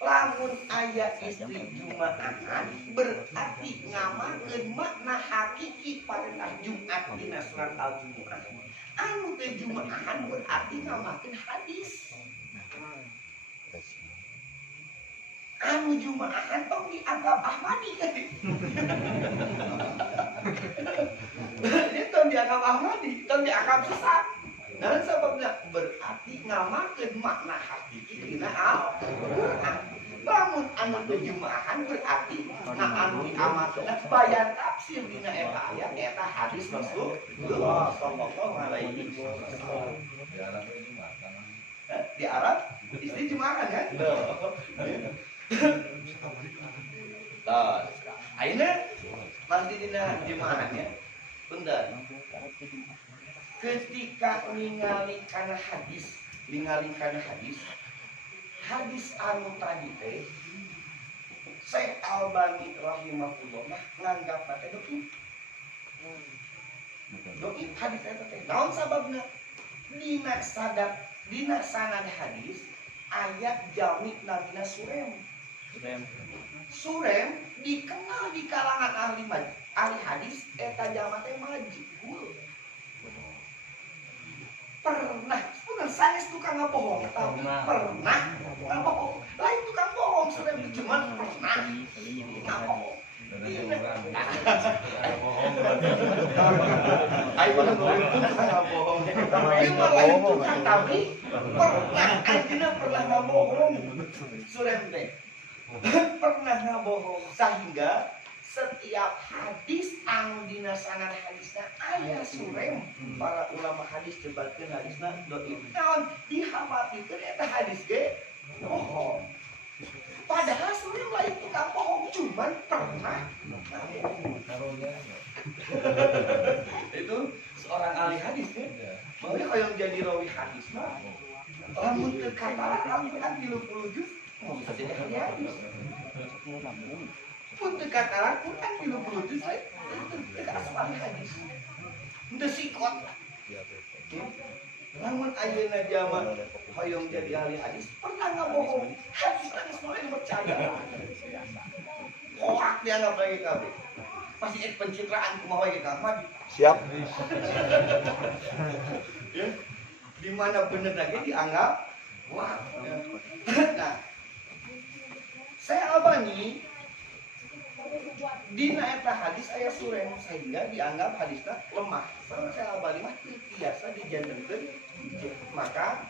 lamun aya istri Jumaahan berarti ngamakeun makna hakiki parentah Jumat dina surat Al-Jumu'ah. Anu teh Jumaahan berarti ngamakeun hadis. Anu Jumaahan tong dianggap Ahmadi kan. Dia tong dianggap Ahmadi, tong dianggap sesat. Dan sebabnya berarti ngamakeun makna hakiki dina Al-Qur'an. Lamun anu teh Jumaahan berarti anu diamalkeun bayan tafsir dina eta ayat eta hadis Rasulullah sallallahu alaihi wasallam. Di Arab istri Jumaahan kan? Tah, ayeuna masih dina Jumaahannya. Bener. Ketika ningali kana hadis anu tadi teh Syekh Albani rahimahullah nganggap teh doi hadis eta teh naon sababna dina sanad hadis ayat jamikna dina surem dikenal di kalangan ahli hadis eta jama teh majhul. Pernah sanes tukang ngabohong, tapi pernah ngabohong. Lain tukang bohong, sudah cuman pernah ngabohong. Ayo bahan tukang ngabohong. Cuma lain tukang tapi pernah anjina pernah ngabohong. Surem teh pernah ngabohong sehingga setiap hadis anu dina sanad hadisna aya surem para ulama hadis jebatkeun hadisna dhaif naon dihamatikeun eta hadis ge bohong padahal surem lain tukang bohong cuman pernah itu seorang ahli hadis ya bahwa yang jadi rawi hadis mah lamun teu kata Al-Qur'an 30 juz mau bisa jadi ahli hadis pun teu kata Al-Qur'an 30 juz itu teu ahli hadis henteu sikot lamun ayeuna zaman hoyong jadi ahli hadis pernah ngabohong hadis hadis mulai percaya hoak dianggap lagi kabeh pasti pencitraan kumaha ge Kang Madi Siap. ya di mana bener lagi dianggap wah nah saya abangi dina eta hadis aya surem sehingga dianggap hadisna lemah soalnya saya abali mah biasa dijantenkeun maka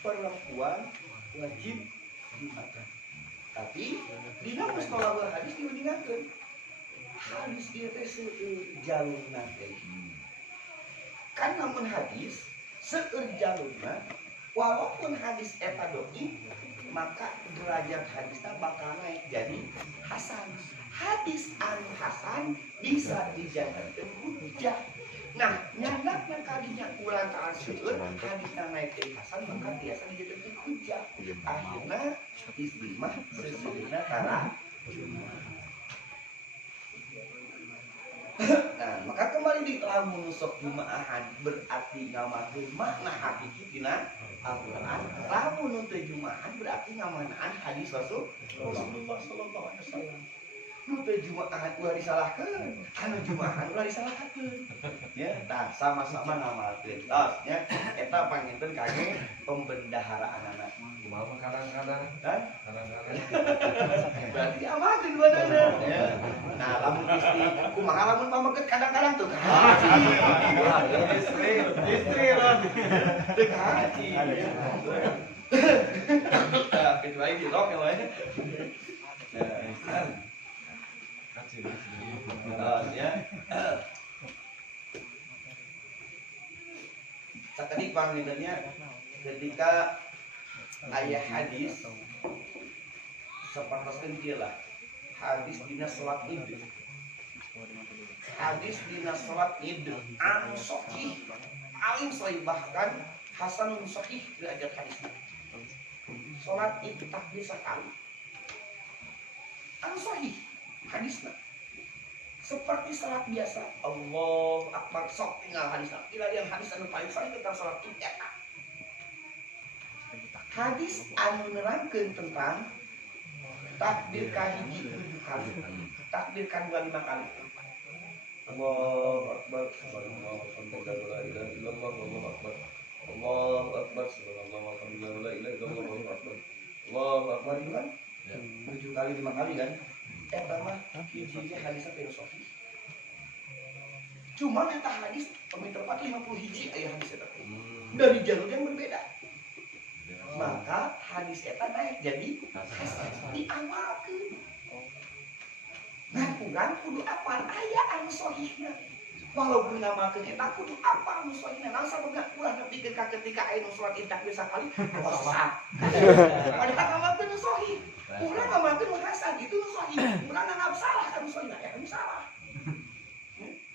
perempuan wajib dimakan tapi dina mustalah hadis diuningakeun hadis ieu teh seueur jalurna teh kan namun hadis seueur jalurna walaupun hadis eta dhaif maka derajat hadisnya bakal naik jadi hasan hadis anu hasan bisa dijadikan hujjah nah nyandakna kalinya kulantaran seueur hadisna naik jadi hasan maka biasa dijadikan hujjah akhirna istimah seseueurna tara nah maka kembali di lamun sok jumaahan berarti ngamakeun makna hakiki dina Al-Qur'an lamun teu jumaahan berarti ngamanaan hadis Rasulullah sallallahu alaihi wasallam nu teu jumaahan ulah disalahkeun anu jumaahan ulah disalahkeun ya tah sama-sama ngamalkeun tos nya eta panginten kage pembendaharaan anak kumaha kadang-kadang berarti amalkeun beunana ya nah lamun istri kumaha lamun pameukeut kadang-kadang tuh istri teu kaji kecuali di lok ya we ya sakali pangintennya ketika ayah hadis sepantaskeun kieu lah hadis dina salat Id hadis dina salat Id anu sahih alim sahih bahkan hasanun sahih derajat hadisnya salat Id takbir sakali anu sahih hadisna seperti salat biasa Allahu Akbar sok tinggal hadisna ila yang hadis anu paling sahih tentang salat Id eta hadis anu nerangkeun tentang takbir kahiji 7 kali takbir kedua 5 kali Allahu Akbar subhanallah walhamdulillah la ilaha illallah wallahu akbar Allahu Akbar subhanallah walhamdulillah la ilaha illallah wallahu akbar Allahu Akbar itu kan 7 kali 5 kali kan eta mah hiji hadisna teu sahih cuma eta hadis pemi tepat 50 hiji aya hadis eta dari jalur yang berbeda maka hadis eta naik jadi hasan diamalkeun nah kurang kudu apal aya anu sahihna walaupun ngamalkeun eta kudu apal anu sahihna nah sababna ulah nepikeun ka ketika aya nu salat takbir sakali sah padahal ngamalkeun nu sahih urang ngamalkeun hasan itu nu sahih urang nganggap salah anu sahih eta nu salah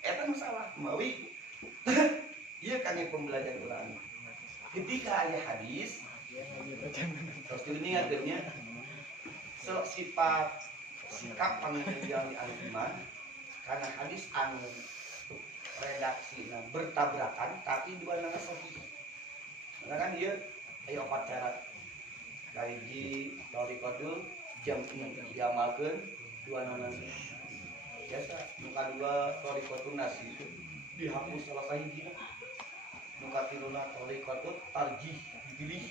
eta nu salah mawi ieu kangge pembelajaran urang ketika aya hadis terus diingatnya sifat sikap pengendian di al-iman karena hadis anu redaksi bertabrakan tapi dua nana sahih karena kan dia ayo pacaran kahiji thariqatul jam diamalkeun dua nana biasa nu kadua thariqatun nasi dihapus salah sahihina nu katiluna thariqatut tarjih dipilih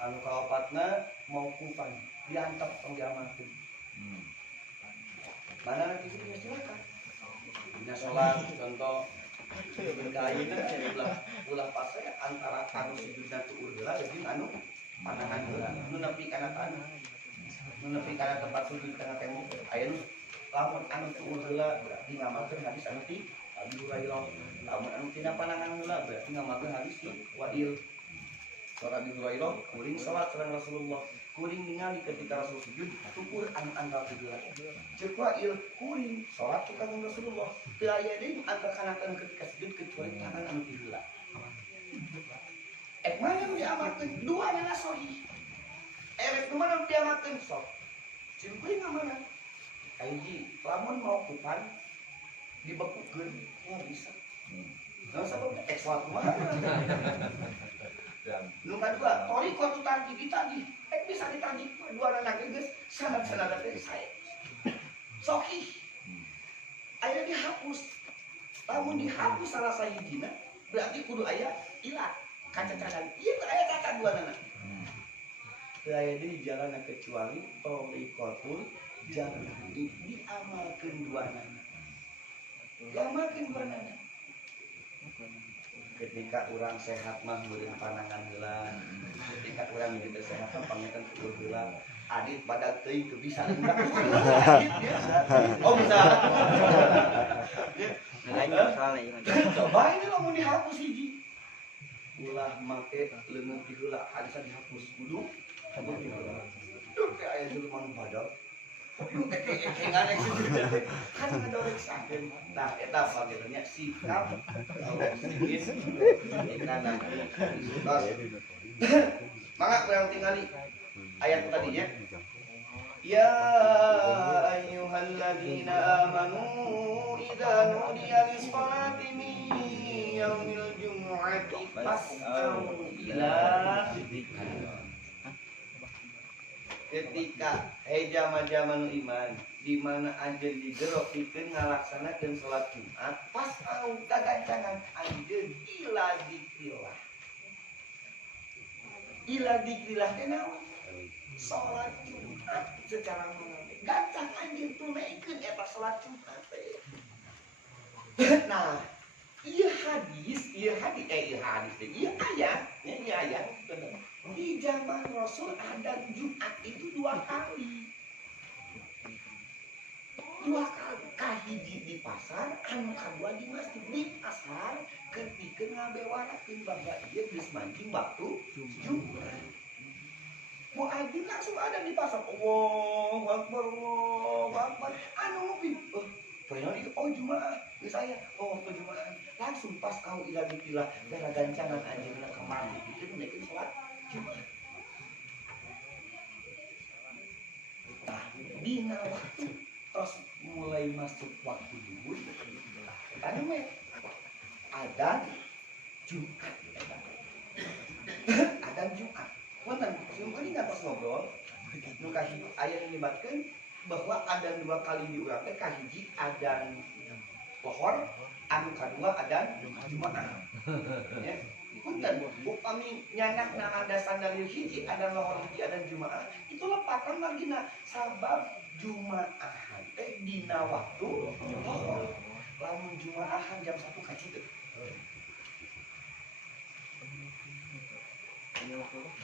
anu kaopatna mauqufan diantep tong diamalkeun mana nanti itu silakan dina salat contoh berkaina ulah pase antara anu sujudna tu heula jeung anu panahan heula nu nepi kana tanah nu nepi kana tempat sujud kana tembok aya nu lamun anu tuh heula berarti ngamalkeun hadis anu ti Abi Hurairah. Lamun anu tina panangan heula berarti ngamalkeun hadis ti Wa'il. Salat Abi Hurairah kuring salat sareng Rasulullah. Kuring ningali ketika Rasul sujud tukur anu antara heula. Ceuk Wa'il kuring salat ka Rasulullah. Teu aya deui antara kanakan ketika sujud kecuali tangan anu ti heula. Mana yang diamalkan? Dua adalah sahih. Mana yang diamalkan? Sok. Cimpuin mana? Kaiji, lamun mau kupan dibekukeun, nggak bisa. Nggak usah kok ekspor mana? Nomor dua, tori kau tu tadi ditagi, bisa ditagi. Dua anak guys, sangat dari saya. Sahih. Ayah dihapus. Lamun dihapus salah sahihina, berarti kudu ayah ilat. Kaca-kacan, iya ayat kaca dua nana. Saya di jalan kecuali torikotul jalan diamalkan dua nana. Diamalkan dua nana. Ketika orang sehat mah beureum panangan heula. Ketika orang jadi sehat mah pangetan kudu heula. Adit pada teuing teu bisa hendak adit biasa. Oh bisa. Lain masalah ieu. Coba ini lamun dihapus hiji. Ulah make leungeun di heula hadisna dihapus kudu hapus di heula. Duh teh aya jelema nu padal. Duh teh kengan eksekutif kan ngadorek sakeun. Nah eta bagiannya sikap Allah sedikit kana tos. Mangga kurang tingali ayat tadinya. Ya ayyuhalladzina amanu idza nudiya lis-salati min yaumil jumu'ati fas'au ila ketika jama-jama iman di mana anjeun digerok pikeun ngalaksanakeun salat Jumat fas'au kagancangan anjeun ila dzikrillah teh naon salat Jumat secara mengalir gancang anjeun tunaikeun eta salat Jumat teh. Nah iya hadis ayat di zaman Rasul ada Jumat itu dua kali kahiji di pasar anu kadua di masjid. Di pasar ketika ngabewarakeun bahwa ieu geus mancing waktu Jumat. Muadzin langsung ada di pasar. Allahu Akbar, Allahu Akbar. Anu ngopi. Oh Jumat. Saya waktu Jumat langsung pas kau ila dikila gara gancangan anjeunna kemari itu naikeun salat Jumat. Nah, dina waktu terus mulai masuk waktu zuhur. Anu mah adzan Jumat. Adzan Jumat. Punten, sungguh ini pas ngobrol nu kahiji aya nyebutkeun bahwa adzan dua kali diurang teh kahiji adzan pohon, anu kadua adzan Jumaah. Ya. Punten, upami nyanak na ada dalil hiji adzan lohor hiji adzan Jumaah, itu lepatan margina sabab Jumaahan teh dina waktu lohor. Lamun Jumaahan jam 1 ka citu.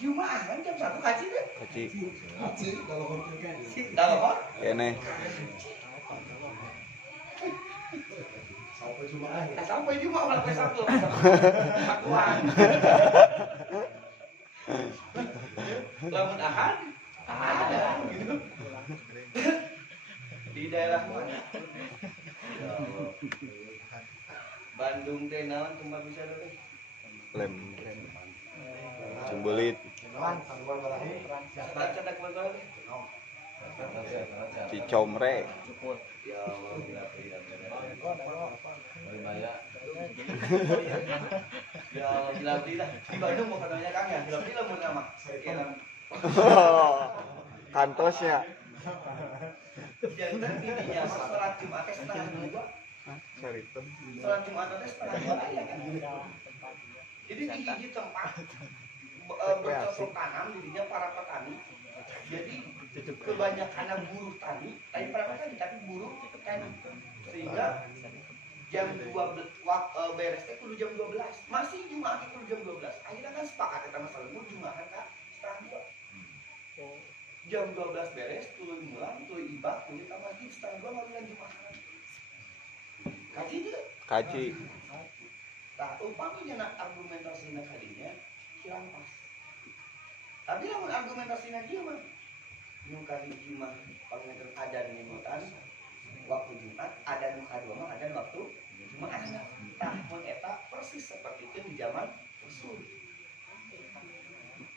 Jumaahan jam 1 ka citu. Haji da lohor kan. Da lohor? Kene. Sampai Jumaah. Sampai Jumaah sampai Sabtu. Satuan. Lamun Ahad ada gitu. Di daerah mana? Bandung teh naon tempat wisata teh? Lem. Cumbulit. Cadak betul. Cicomre. Ya Allah, ya Allah, gila. Di Bandung mau katanya Kang ya, gila mau nama. Kantosnya. Jangan intinya setelah Jumat setengah 2. Setelah Jumat setengah 2 ya kan. Jadi di hiji tempat bercocok tanam dirinya para petani. Jadi kebanyakan buruh tani, para petani tapi buruh petani. Sehingga jam 12 beres teh kudu jam 12. Masih Jumat kudu jam 12. Akhirnya kan sepakat kita masalah Jumat kan setengah 2. jam 12 beres tuluy mulang tuluy ibak tuluy ka masjid setengah 2 ngawilan Jumatan kaji teu Kaji. tah upami nya argumentasina kadinya kirang pas tapi lamun argumentasina kieu mah nu kahiji mah panganten adan nyebutan waktu Jumat adan nu kadua mah adan waktu Jumat tah mun eta persis sapertikeun di zaman Rasul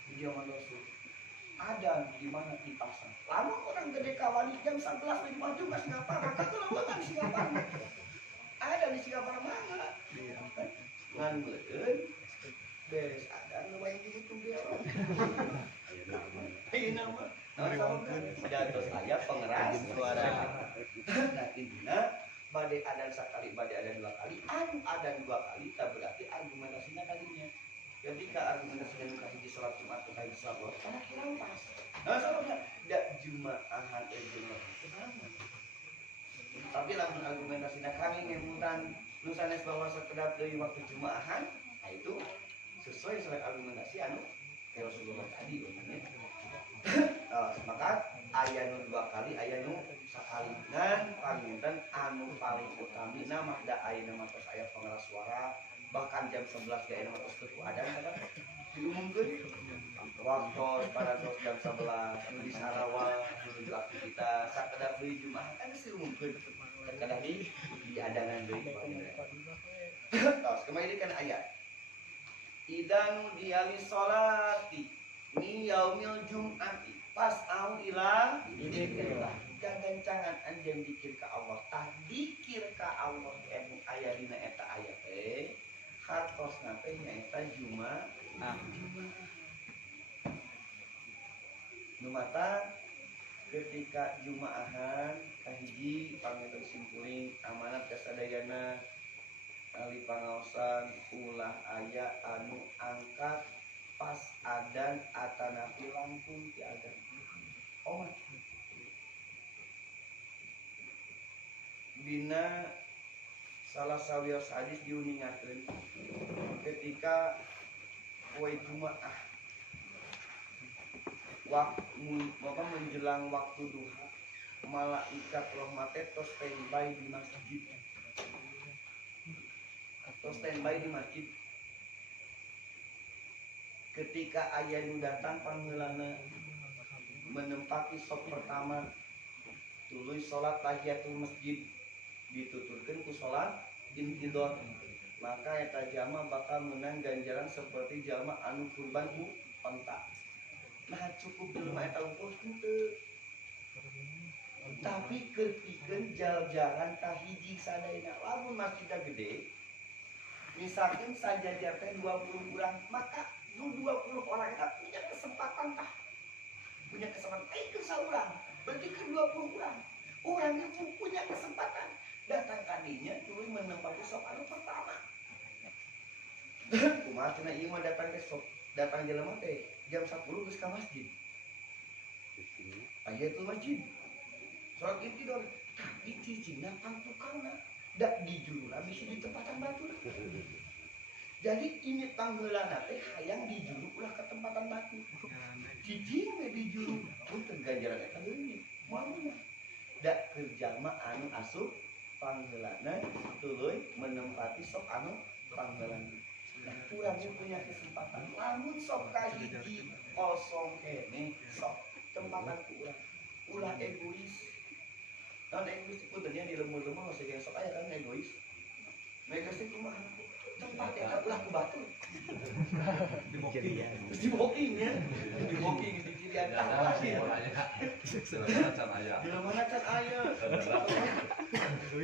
di zaman Rasul adan di mana di pasar lamun orang gede kawali jam 11 di Jumat masih ngapa maka tuh lamun di Singapura ada di Singapura mana ngan beueun beres adan nu bae gitu dia ayeuna mah jatuh saya pengeras suara. Nah intinya badai adan sekali, badai adan dua kali, anu adan dua kali, tak berarti argumentasinya kalinya. Ketika argumentasinya nuka hiji sholat Jumat, nuka hiji sholat Jumat, karena kira pas. Nah soalnya tidak Jumaahan Jumat sama. Tapi lamun argumentasinya kami ngemutan nusanes bahwa sekedap dari waktu Jumaahan, nah itu sesuai dengan argumentasi anu Rasulullah tadi umumnya. Maka aya nu dua kali aya nu sakali ngan panginten anu paling utami mah da ayeuna mah tos aya pengeras suara bahkan jam 11 ge ayeuna mah tos teu adan kan diumumkeun waktu pada tos jam 11 anu di Sarawak menuju aktivitas sakedap deui Jumat kan diumumkeun kadang di adanan deui tos kemarin kan ayat idan diali sholati mi yaumil jum'ati pas au ila dzikrillah gagancangan anjeun dikir ka Allah tah dikir ka Allah anu aya dina eta aya teh hartosna teh nyaeta Jumaah nu mata ketika Jumaahan kahiji panginten simkuring amanat kasadayana ali pangaosan ulah aya anu angkat pas adan atanapi langkung ti adan oh dina salah sawios hadis diuningakeun ketika poe Jumaah waktu menjelang waktu duha malaikat rahmat tos standby di masjid tos standby di masjid ketika aya nu datang pangheulana menempati sop pertama tuluy salat tahiyatul masjid dituturkeun ku salat intidor maka eta jalma bakal menang ganjaran seperti jalma anu kurban ku onta nah cukup jelema eta ukur henteu tapi keutikeun jal-jalan kahiji sadayana lamun masjidna gede misalkan sajajar teh 20 urang maka 20 orang itu punya kesempatan ke saurang berarti ke 20 orang itu punya kesempatan datang kadinya dulu menempati sok anu pertama kumaha cenah ieu mah datang ke sok datang jelema teh jam 10 geus ka masjid ayatul masjid salat intidor tapi cicingna pangtukangna dak di juruna bisa di tempatan batur jadi ini tanggeulana teh hayang di juru ulah ke tempatan batu cicing we di juru punten ganjaran eta leungit moalna dak kerja mah anu asup panggeulana tuluy menempati sok anu panggeulana nah urang punya kesempatan lamun sok kahiji kosong kene sok tempatan ku ulah egois non egois puntennya di lemur-lemur sehingga sok aya kan egois mereka sih kumaha tempat yang ulah ku batu di booking ya di booking di cirian jelema can aya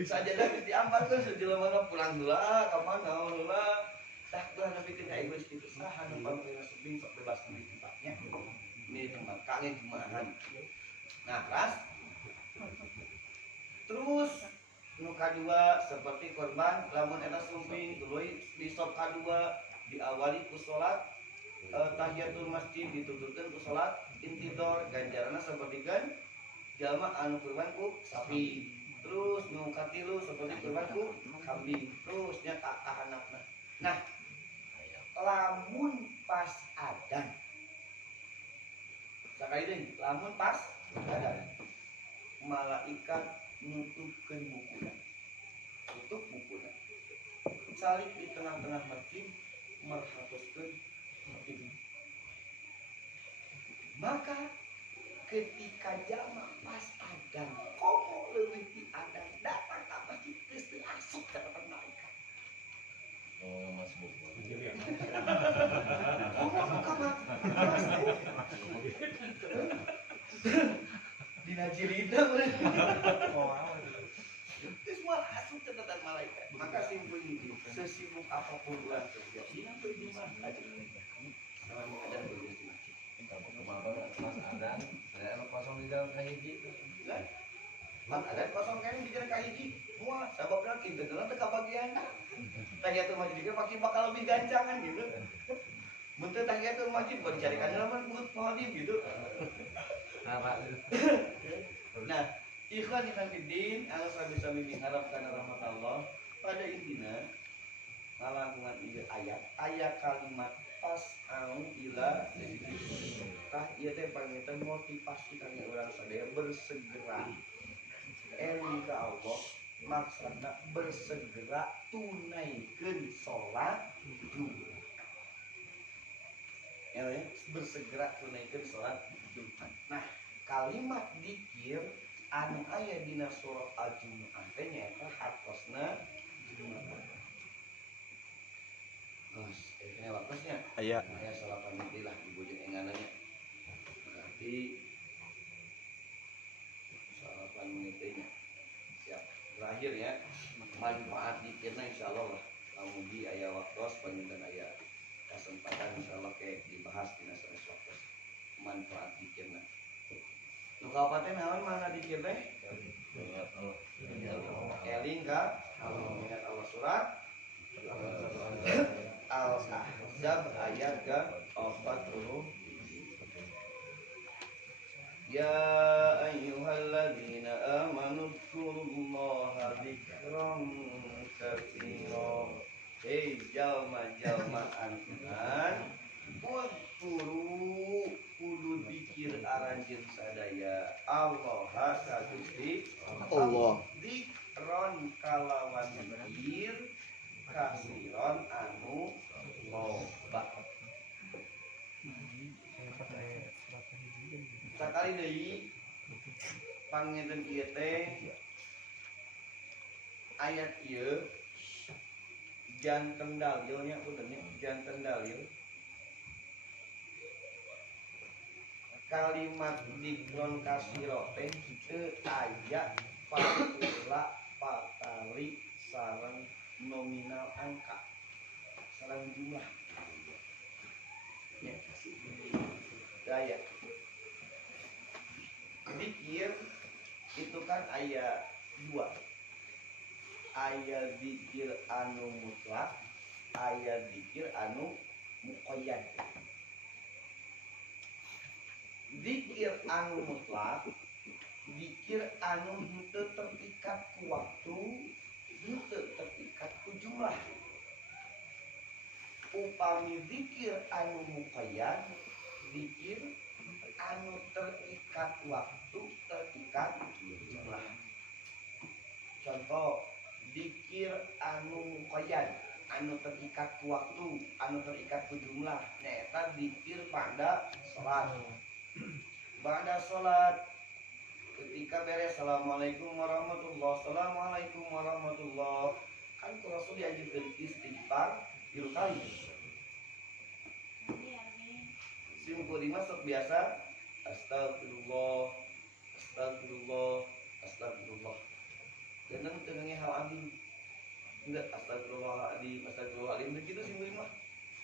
sajadah geus diamparkeun sajelema pulang heula ka mana heula tah ulah nepikeun ka egois kitu saha nu pamrih subing sok bebas di tempatnya ini tempat kangen Jumaahan nah terus nu kadua seperti korban lamun eta sumping tuluy di sop kadua diawali ku salat tahiyatul masjid dituturkeun ku salat intidor ganjaranna sapertikeun jalma anu kurban ku sapi terus nu katilu seperti kurban ku kambing terus nya ka ahanapna nah lamun pas adan Sakali deui lamun pas ada malaikat nutupkeun bukuna. Tutup bukuna. Salik di tengah-tengah masjid merhatoskeun masjid. Maka ketika jama pas adan komo leuwih ti adan datang ka masjid geus teu asup ka malaikat. Oh, Mas Bu. Komo ka masjid. Dina jirida meureun. Geus moal asup ka datang malaikat. Maka simpul ini sesibuk apapun urang kerja. Dina teu jumlah aja. Salam adan teu di masjid. Kemarin pas ada, saya kosong di dalam kahiji. Pas adan kosong kene di jalan kahiji. Moal sababna kitu teh teu kabagian. Tahiyatul masjid ge pake bakal lebih gancangan gitu. Mun teu tahiyatul masjid buat dicarikan lamun buat muhadim gitu. Nah, ikhwan fillah, anu sami-sami mengharapkan rahmat Allah pada intina ngalangkungan ieu ayat kalimat pas anu ila tah ieu teh panginten motivasi kangge urang sadaya bersegera eling ka Allah maksudna bersegera tunaikeun salat Jumat. Ya, bersegera tunaikeun salat Jumat. Nah, kalimat dzikir anu aya dina surat Al-Jumu'ah teh nyaeta hartosna Jumat. Geus, ini waktunya. Aya. Aya 8 menit lah ibu jeung engananya. Berarti 8 menitnya. Siap. Terakhir ya. Manfaat dzikirna insyaallah lah. Lamun di aya waktu panjang aya kesempatan insyaallah ke dibahas dina sanes waktu. Manfaat dzikirna. Nu kapaten naon mana dzikir teh? Eling ka ingat Allah surat Al-Ahzab ayat ke-40. Ya ayyuhalladzina amanu dzkurullaha dzikran katsira. Hei jalma-jalma iman, wadkuru kudu dzikir aranjeun sadaya Allah ka Gusti Allah. Dzikron kalawan dzikir kasiron anu loba. Sakali deui panginten ieu teh ayat ieu janten dalilnya puntennya janten dalil kalimat dikron kasiro teh teu aya patula patali sareng nominal angka sareng jumlah ya daya dikir itu kan aya dua aya dikir anu mutlak aya dikir anu muqayyad. Dikir anu mutlak dikir anu henteu terikat ku waktu henteu terikat ku jumlah. Upami dikir anu muqayyad dikir anu terikat waktu terikat jumlah. Contoh dikir anu muqayyad anu terikat ku waktu anu terikat ku jumlah nyaeta dikir pada salat. Pada salat ketika beres assalamualaikum warahmatullah assalamualaikum warahmatullah kan ku Rasul diajarkeun istighfar 3 kali. Simpul dimasuk biasa astagfirullah astagfirullah astagfirullah. Jangan tenangnya hal adim. Enggak astagfirullahaladzim astagfirullahaladzim begitu simpul mah.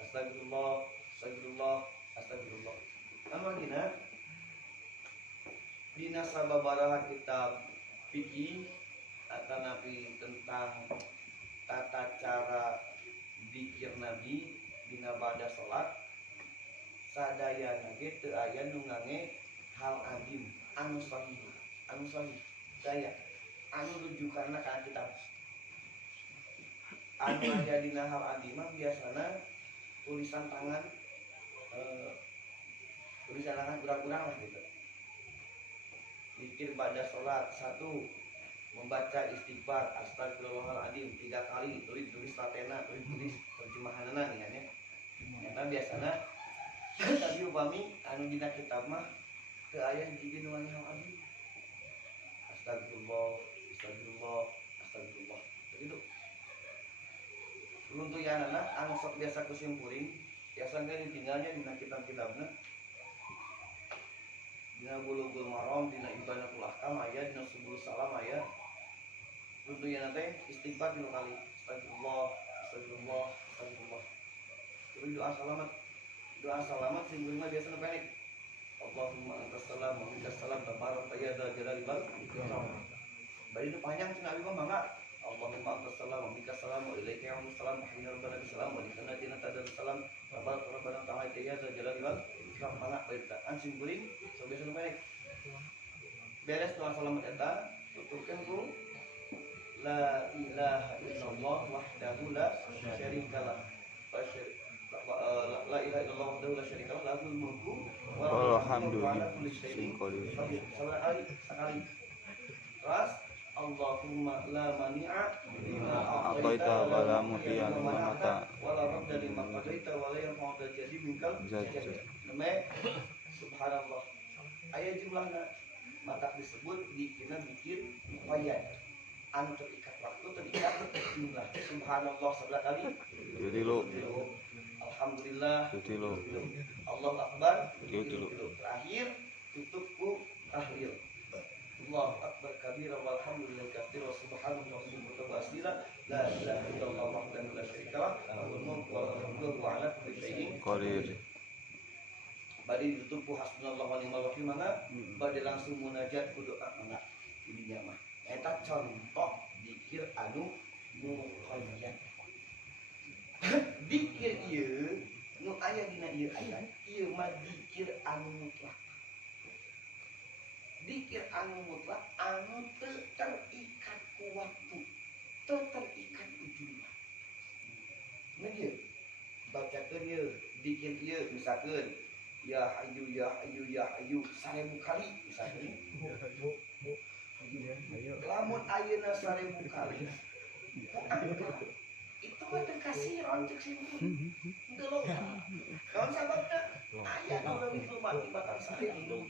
Astagfirullah astagfirullah astagfirullah. Amargina dina sababaraha kitab fikih atau nabi tentang tata cara dzikir Nabi dina bada salat sadayana ge teu aya nu ngange hal adim anu sahih daya anu rujukanna kana kitab anu aya dina hal adim mah biasana tulisan tangan tulisan kurang-kurang lah gitu. Zikir pada sholat 1, membaca istighfar astagfirullahaladzim 3 kali, tulis latena, tulis terjemahanana nih kan ya. Karena biasanya tadi upami anu dina kitab mah ke aya hiji nu maneh abdi. Astagfirullah, astagfirullah, astagfirullah. Begitu. Runtuyanana anu sok biasa kusimpurin, biasa ge ditinggalnya dina kitab-kitabna. Dina Bulughul Maram, dina Ibanatul Ahkam aya, dina Subul Salam aya. Runtuyanana teh istighfar 3 kali. Astagfirullah, astagfirullah, astagfirullah. Terus doa selamat sing mah biasa pendek. Allahumma antas salam wa minkas salam tabaraka ya dzal jalali wal ikram. Bari itu panjang cenah abi mah mangga. Allahumma antas salam wa minkas salam wa ilaika yaumus salam wa hayya rabbana bis salam wa lisanna jinata dan salam tabaraka rabbana ta'ala ya dzal jalali wal ikram. Mangga bari an sing kuring so biasa pendek. Beres doa selamat eta tutupkeun ku la ilaha illallah wahdahu la syarikalah. La ilaha illallah wahdahu la syarikalah lahul mulku wa lahul hamdu ala kulli syai'in qadir. Sekali. Terus Allahumma la mani'a lima a'taita wa la mu'tiya lima mana'ta wa la radda lima qadaita wa la yanfa'u dzal jaddi minkal jaddi. Neme subhanallah. Aya jumlahna maka disebut dikira zikir muqayyad. Anu terikat waktu, terikat jumlah. Subhanallah 11 kali. Jadi lo Alhamdulillah. jadi lo Allahu Akbar. Jadi lo Terakhir tutupku tahlil. Allahu Akbar kabira walhamdulillah katsira wa subhanallah wa asila la ilaha illallah wahdahu la syarikalah lahul mulku wa lahul hamdu wa ala kulli syai'in qadir. Bari tutupku hasbunallahu wa ni'mal wakil mangga bade langsung munajat ku doa mangga didinya mah. Eta contoh zikir anu muqayyad. Zikir ieu nu aya dina ieu ayat ieu mah zikir anu mutlak. Zikir anu mutlak anu teu terikat ku waktu, teu terikat ku jumlah. Nah ieu bacakeun ieu zikir ieu misalkeun ya hayyu ya hayyu ya hayyu 1000 kali misalkeun. Lamun ayeuna 1000 kali ku angka itu mah teu kasiron cek simpul delok naon sababna aya nu leuwih lumati bakal sayang geus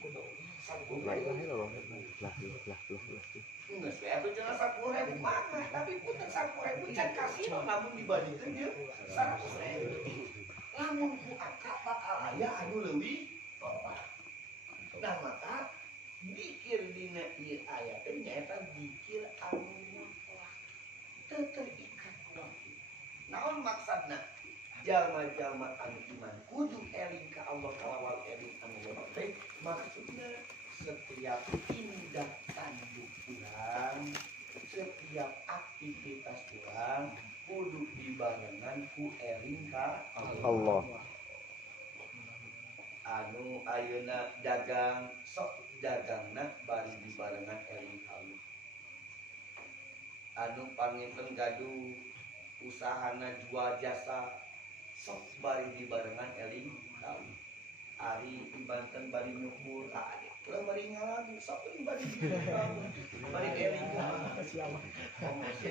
we atuh cenah 10.000 mah tapi punten 10.000 can kasiron lamun dibandingkeun dia 100.000 lamun ku angka bakal aya anu leuwih loba. Nah maka zikir dina ieu aya teh nyaeta zikir anu mutlak teu terikat ku waktu. Naon maksudna? Jalma-jalma anu iman kudu eling ka Allah kalawal eling anu loba teh maksudna setiap tindak tanduk urang, setiap aktivitas urang kudu dibarengan ku eling ka Allah. Anu ayeuna dagang sok dagangna bari dibarengan eling ka Allah. Anu panginten gaduh usahana jual jasa sok bari dibarengan eling ka Allah. Ari di Banten bari nyukur ulah bari ngalagu sok bari bari eling ka Allah. Promosi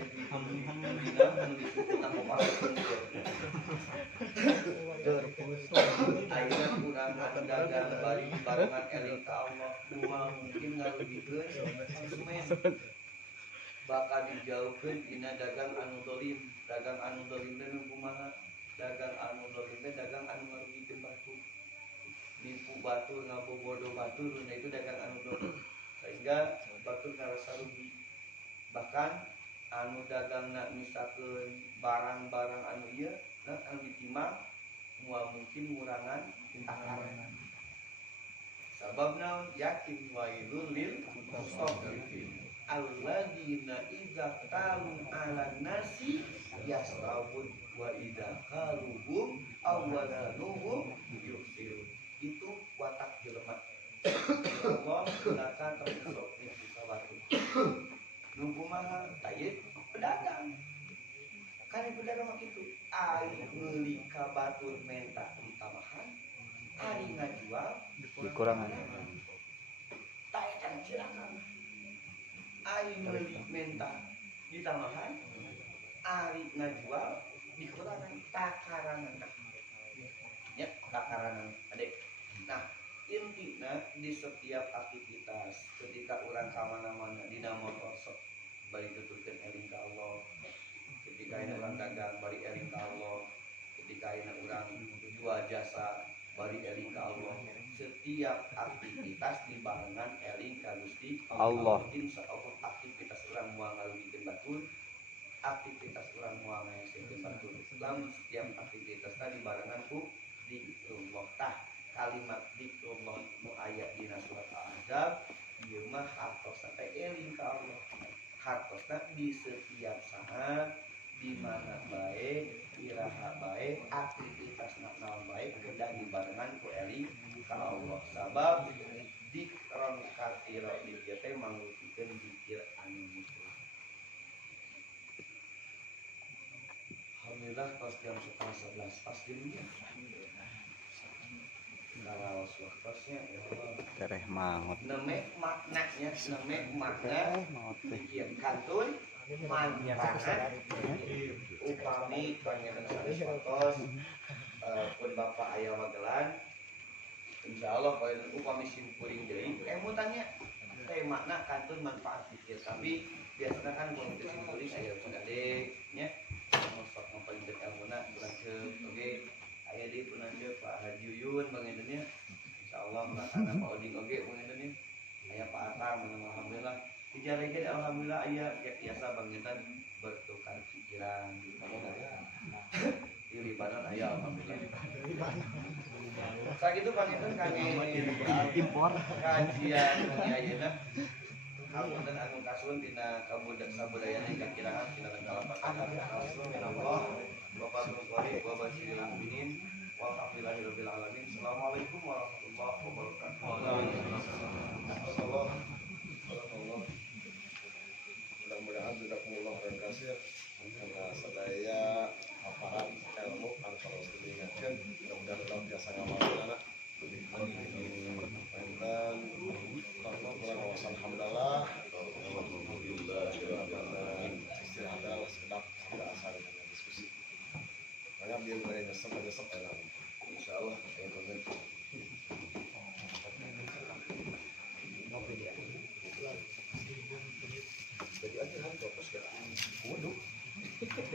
ayeuna kurang anu dagang bari dibarengan eling ka Allah kumaha mungkin ngarugikeun konsumen bakal dijauhkeun dina dagang anu dolim. Dagang anu dolim teh kumaha? Dagang anu dolim teh dagang anu ngarugikeun batur. Nipu batur, ngabobodo batur, nah itu dagang anu dolim. Sehingga batur ngarasa rugi. Bahkan anu dagangna misalkeun barang-barang anu ieu, nah anu ditimang moal mungkin ngurangan akar. Sababna yakin wailul lil mutaffifin. Alladzina idza qalu 'alan nasi yasrawun wa idza qaluhum awwalanuhum yuksirun. Itu watak jelema. Allah gunakan termasuk nipu sabatu. Nu kumaha? Tayyib pedagang. Kan pedagang mah kitu. Ari meuli ka batur menta ditamahan, ari ngajual Dikurangan. Tak edan silakan. Ari meuli menta ditambahan, ari ngajual dikurangan takaranana. Ya, takaranana. Adik. Nah, intinya di setiap aktivitas ketika orang kamana-mana dina motor sok bari tuturkeun eling ka Allah, ketika ini orang dagang bari eling ka Allah, ketika ini orang jual jasa bari eling ka Allah, setiap aktivitas dibarengan eling ka Gusti Allah. Insya Allah aktivitas orang moal ngalugikeun batur, aktivitas orang moal ngayasekeun batur, lamun setiap aktivitas tadi barengan ku zikrullah. Tah kalimat zikrullah nu aya dina surat Al-Ahzab ieu mah hartosna teh eling ka Allah. Hartosna di setiap saat di mana bae iraha bae aktivitasna naon bae kedah dibarengan ku eling ka Allah. Sabab dikron katira di dieu teh manglukikeun zikir anu mutu. Alhamdulillah pas jam 11:30 pas jadinya. Kalau waktunya ya Allah. Tereh maut. Neme maknanya, neme makna bikin kantun manfaat upami pangeran sanes waktos pun bapak ayah wagelan insya Allah kalau upami simpuring jadi kamu tanya makna kantun manfaat pikir tapi biasanya kan kalau kita simpuring ayah adiknya sok memperlihat ilmuna kurang oke ayah di punanja Pak Haji Yuyun banginnya insya Allah melaksana Pak Oding oke banginnya ayah Pak Atam alhamdulillah dijalekeun alhamdulillah ayah biasa bangitan bertukar pikiran di Libanon ayah alhamdulillah sakitu bangitan kami impor kajian ayeuna Hapunten anu kasun dina kabudak sabudayana ingkang kiraan tina kalapan Allah Bapak Tuhan wa basyiril mukminin walhamdulillahirabbil alamin. Assalamualaikum warahmatullahi wabarakatuh. Mudah-mudahan jazakumullah khairan kasir karena sadaya aparat ilmu anu terus diingatkeun mudah-mudahan ulah biasa ngamalkeun anak dan alhamdulillah istirahat sedap tidak asal dengan diskusi banyak dia mulai nyesep dalam insyaallah saya konten jadi aja kan fokus ke waduh tidak